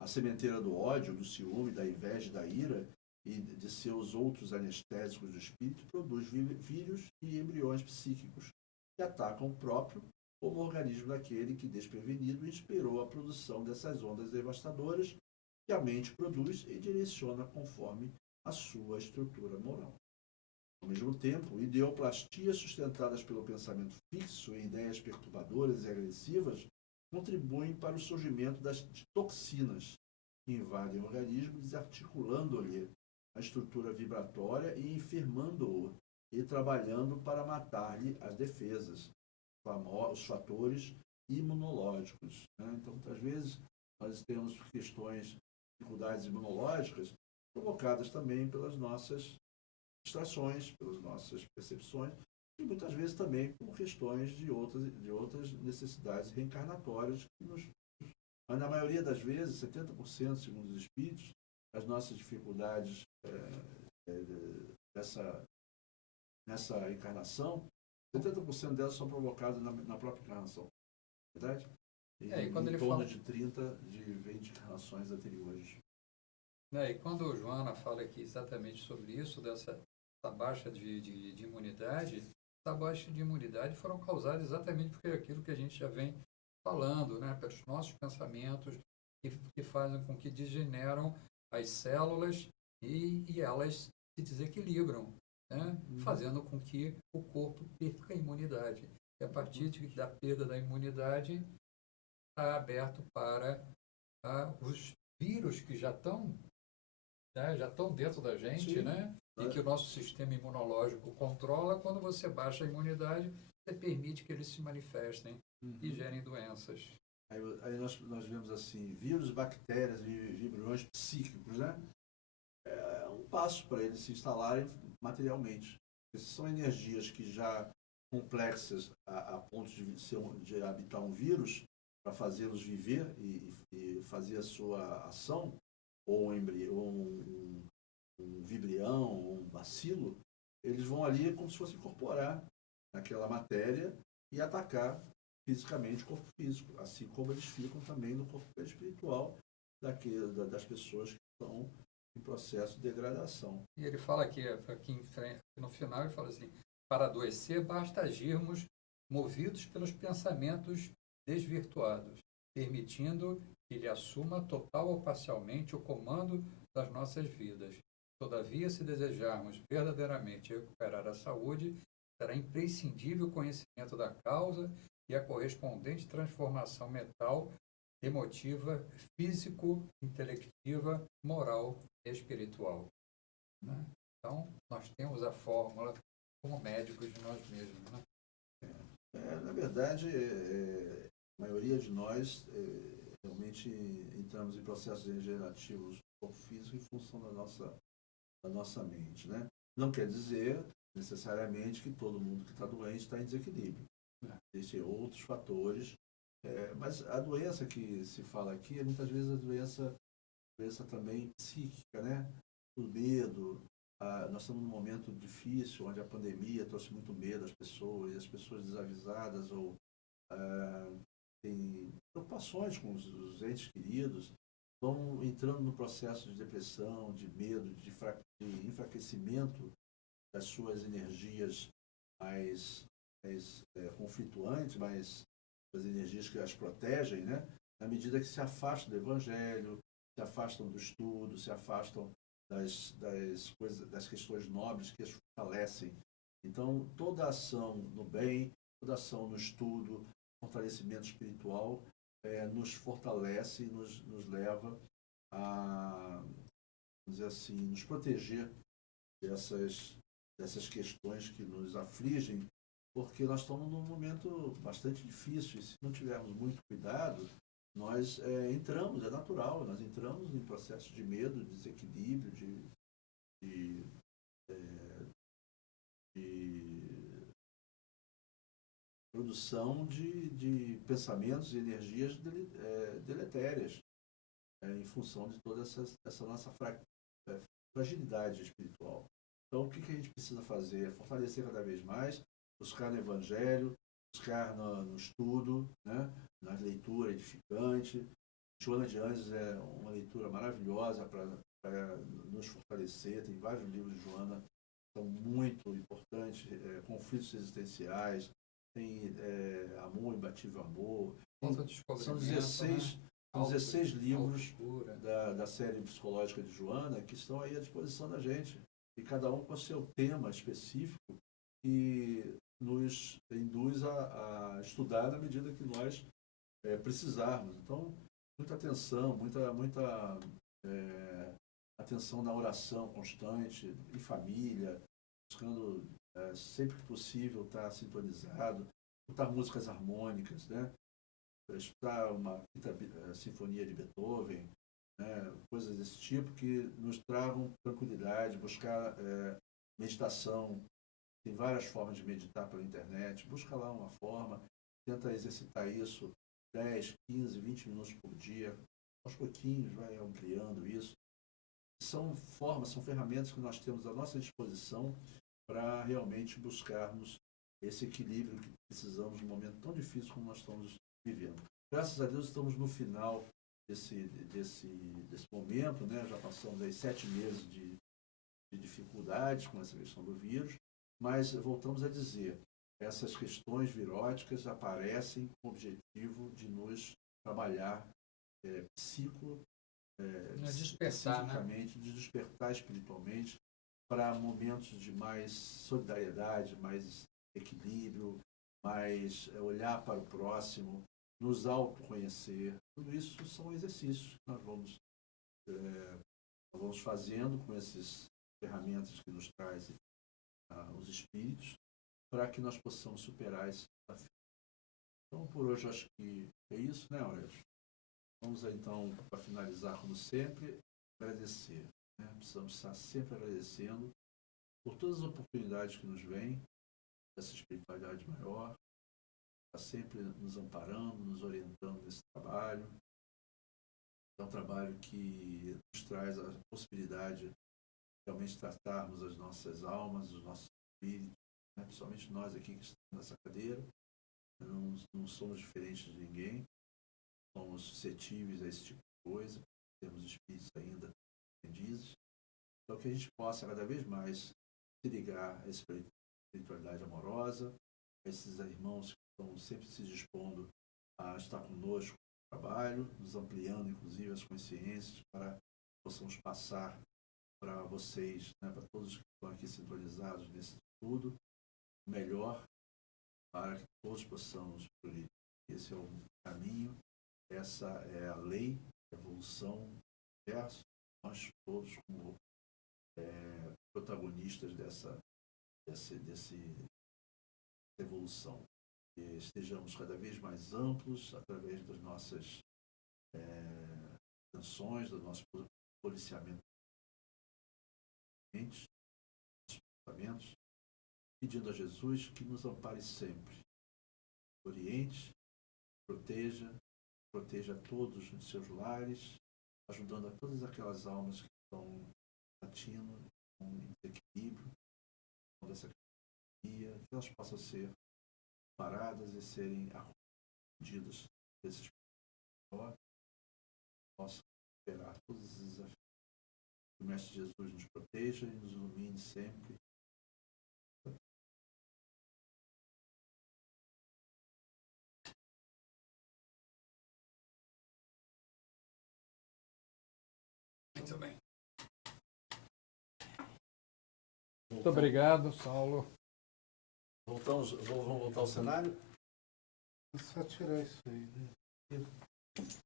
A sementeira do ódio, do ciúme, da inveja, da ira e de seus outros anestésicos do espírito produz vírus e embriões psíquicos que atacam o próprio como o organismo daquele que, desprevenido, inspirou a produção dessas ondas devastadoras que a mente produz e direciona conforme a sua estrutura moral. Ao mesmo tempo, ideoplastias sustentadas pelo pensamento fixo em ideias perturbadoras e agressivas contribuem para o surgimento das toxinas que invadem o organismo, desarticulando-lhe a estrutura vibratória e enfermando-o e trabalhando para matar-lhe as defesas, os fatores imunológicos. Né? Então, muitas vezes, nós temos questões, dificuldades imunológicas provocadas também pelas nossas distrações, pelas nossas percepções, e muitas vezes também por questões de outras necessidades reencarnatórias. Mas, na maioria das vezes, 70%, segundo os espíritos, as nossas dificuldades nessa encarnação, 70% delas são provocadas na própria encarnação. Verdade? E quando em ele torno fala de 30 de 20 encarnações anteriores. E quando o Joana fala aqui exatamente sobre isso, dessa baixa de imunidade, essa baixa de imunidade foram causadas exatamente por aquilo que a gente já vem falando, né? Pelos nossos pensamentos que fazem com que degeneram as células e elas se desequilibram, né? Fazendo com que o corpo perca a imunidade. E a partir da perda da imunidade, está aberto para os vírus que já estão dentro da gente, né? E que o nosso sistema imunológico controla. Quando você baixa a imunidade, você permite que eles se manifestem e gerem doenças. Aí nós vemos assim, vírus, bactérias e vibrões psíquicos, né? É um passo para eles se instalarem materialmente. Essas são energias que já complexas a ponto de habitar um vírus, para fazê-los viver e fazer a sua ação, ou um embrião, um vibrião, ou um bacilo, eles vão ali como se fosse incorporar naquela matéria e atacar fisicamente o corpo físico, assim como eles ficam também no corpo espiritual das pessoas que estão em processo de degradação. E ele fala aqui em frente, no final, ele fala assim: para adoecer, basta agirmos movidos pelos pensamentos desvirtuados, permitindo que ele assuma total ou parcialmente o comando das nossas vidas. Todavia, se desejarmos verdadeiramente recuperar a saúde, será imprescindível o conhecimento da causa e a correspondente transformação mental, emotiva, físico, intelectiva, moral e espiritual. Né? Então, nós temos a fórmula como médicos de nós mesmos. Né? Na verdade, a maioria de nós realmente entramos em processos degenerativos do corpo físico em função da nossa mente. Né? Não quer dizer necessariamente que todo mundo que está doente está em desequilíbrio. Existem outros fatores, mas a doença que se fala aqui é muitas vezes a doença também psíquica, né? O medo. Nós estamos num momento difícil, onde a pandemia trouxe muito medo às pessoas, e as pessoas desavisadas ou têm preocupações com os entes queridos, vão entrando no processo de depressão, de medo, de enfraquecimento das suas energias mais conflituantes, mais as energias que as protegem, né? Na medida que se afastam do evangelho, se afastam do estudo, se afastam das questões nobres que as fortalecem. Então, toda ação no bem, toda ação no estudo, fortalecimento espiritual, nos fortalece e nos leva a, vamos dizer assim, nos proteger dessas questões que nos afligem, porque nós estamos num momento bastante difícil e se não tivermos muito cuidado, nós entramos, é natural, nós entramos em processo de medo, de desequilíbrio, de, de produção de pensamentos e energias deletérias, em função de toda essa nossa fragilidade espiritual. Então, o que a gente precisa fazer? É fortalecer cada vez mais, buscar no Evangelho, buscar no estudo, né? Na leitura edificante. Joana de Anjos é uma leitura maravilhosa para nos fortalecer. Tem vários livros de Joana que são muito importantes, conflitos existenciais, tem Amor, Imbatível Amor. São 16, né? são 16 livros Autocura. da série psicológica de Joana que estão aí à disposição da gente. E cada um com o seu tema específico que nos induz a estudar na medida que nós precisarmos. Então, muita atenção, muita atenção na oração constante, em família, buscando sempre que possível estar sintonizado, escutar músicas harmônicas, né? Estudar uma quinta sinfonia de Beethoven, né? Coisas desse tipo que nos tragam tranquilidade, buscar meditação. Tem várias formas de meditar pela internet, busca lá uma forma, tenta exercitar isso 10, 15, 20 minutos por dia, aos pouquinhos vai ampliando isso. São formas, são ferramentas que nós temos à nossa disposição para realmente buscarmos esse equilíbrio que precisamos num momento tão difícil como nós estamos vivendo. Graças a Deus estamos no final desse momento, né? Já passamos aí 7 meses de dificuldades com essa questão do vírus, mas voltamos a dizer, essas questões viróticas aparecem com o objetivo de nos trabalhar Despertar, de despertar espiritualmente para momentos de mais solidariedade, mais equilíbrio, mais olhar para o próximo, nos autoconhecer. Tudo isso são exercícios que nós vamos fazendo com essas ferramentas que nos trazem os espíritos, para que nós possamos superar esse desafio. Então, por hoje, acho que é isso, né, Aurélio? Vamos, então, para finalizar, como sempre, agradecer. Né? Precisamos estar sempre agradecendo por todas as oportunidades que nos vêm, dessa espiritualidade maior, está sempre nos amparando, nos orientando nesse trabalho. É um trabalho que nos traz a possibilidade de realmente tratarmos as nossas almas, os nossos espíritos, né? Principalmente nós aqui que estamos nessa cadeira. Não somos diferentes de ninguém, somos suscetíveis a esse tipo de coisa, temos espíritos ainda aprendizes. Então, que a gente possa cada vez mais se ligar a essa espiritualidade amorosa, a esses irmãos que estão sempre se dispondo a estar conosco no trabalho, nos ampliando, inclusive, as consciências para que possamos passar para vocês, né, para todos que estão aqui sintonizados nesse estudo, melhor para que todos possamos progredir. Esse é o caminho, essa é a lei, a evolução do universo, nós todos como protagonistas dessa evolução. Que estejamos cada vez mais amplos através das nossas intenções, do nosso policiamento dos pensamentos, pedindo a Jesus que nos ampare sempre, oriente, proteja todos os seus lares, ajudando a todas aquelas almas que estão latindo, com desequilíbrio, com essa pandemia, que elas possam ser paradas e serem atendidas desses possam superar todos os desafios. Que o Mestre Jesus nos proteja e nos ilumine sempre. Muito bem. Muito obrigado, Saulo. Vamos voltar ao cenário? É só tirar isso aí, né?